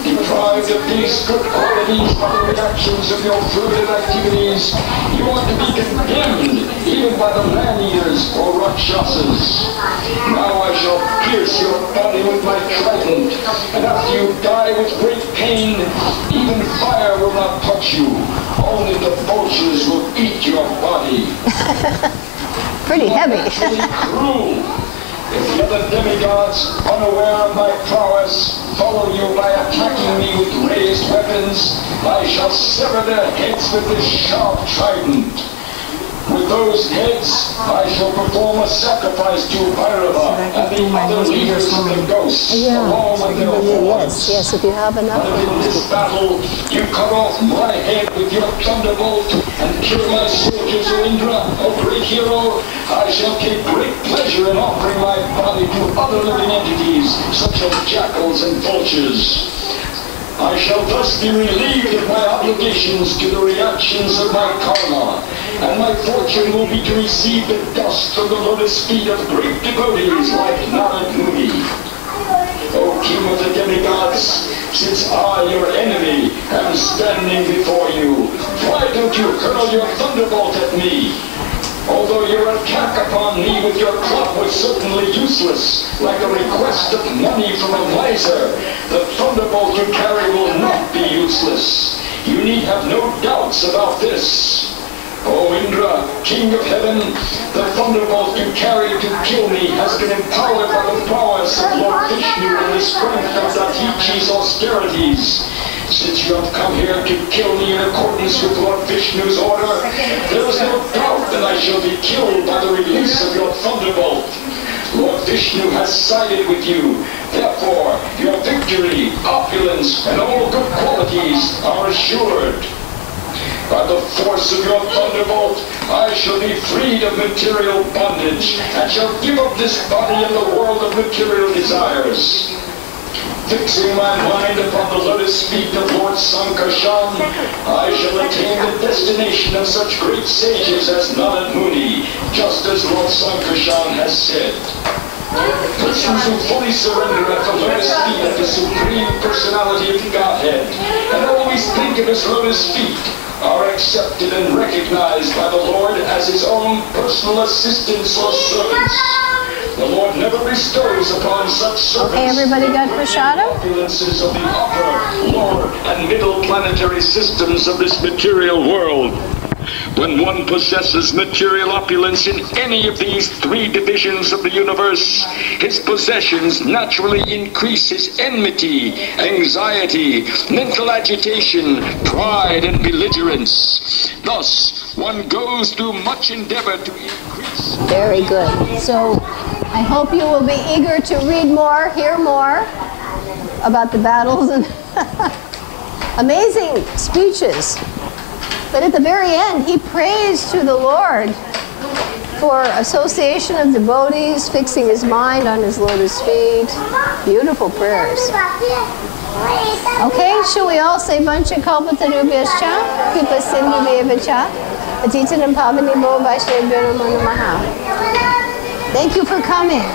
Deprived of these good qualities by the reactions of your fruited activities, you are to be condemned even by the man-eaters or rakshasas. Now I shall pierce your body with my trident, and after you die with great pain, even fire will not touch you. Only the vultures will eat your body. Pretty heavy. Cruel. If the other demigods, unaware of my prowess, follow you by attacking me with raised weapons, I shall sever their heads with this sharp trident. With those heads, I shall perform a sacrifice to Bhairava and the other leaders of the ghosts, along with their horns. Yes, if you have enough. But if in this battle you cut off my head with your thunderbolt and kill my soldiers, O Indra, O great hero, I shall take great pleasure in offering my body to other living entities, such as jackals and vultures. I shall thus be relieved of my obligations to the reactions of my karma, and my fortune will be to receive the dust from the lotus feet of great devotees like Narad Muni. O king of the demigods, since I, your enemy, am standing before you, why don't you hurl your thunderbolt at me? Although your attack upon me with your club was certainly useless, like a request of money from a miser, the thunderbolt you carry will not be useless. You need have no doubts about this. O Indra, king of heaven, the thunderbolt you carry to kill me has been empowered by the prowess of Lord Vishnu and the strength of Datichi's austerities. Since you have come here to kill me in accordance with Lord Vishnu's order, there is no doubt that I shall be killed by the release of your thunderbolt. Lord Vishnu has sided with you. Therefore, your victory, opulence, and all good qualities are assured. By the force of your thunderbolt, I shall be freed of material bondage, and shall give up this body in the world of material desires. Fixing my mind upon the lotus feet of Lord Sankarshan, I shall attain the destination of such great sages as Narad Muni, just as Lord Sankarshan has said. Persons who fully surrender at the lotus feet of the Supreme Personality of the Godhead, and always think of his lotus feet, are accepted and recognized by the Lord as his own personal assistants or servants. The Lord never bestows upon such servants. Okay, everybody got prasadam? Opulences of the upper, lower, and middle planetary systems of this material world. When one possesses material opulence in any of these three divisions of the universe, his possessions naturally increase his enmity, anxiety, mental agitation, pride, and belligerence. Thus, one goes through much endeavor to increase. Very good. So, I hope you will be eager to read more, hear more about the battles and amazing speeches. But at the very end, he prays to the Lord for association of devotees, fixing his mind on his lotus feet. Beautiful prayers. Okay, shall we all say Vancha Kalpatarubhyascha, Kripa Sindhu Devacha, Patitanam Pavanibho Vaishnavyo Namo Namaha. Thank you for coming.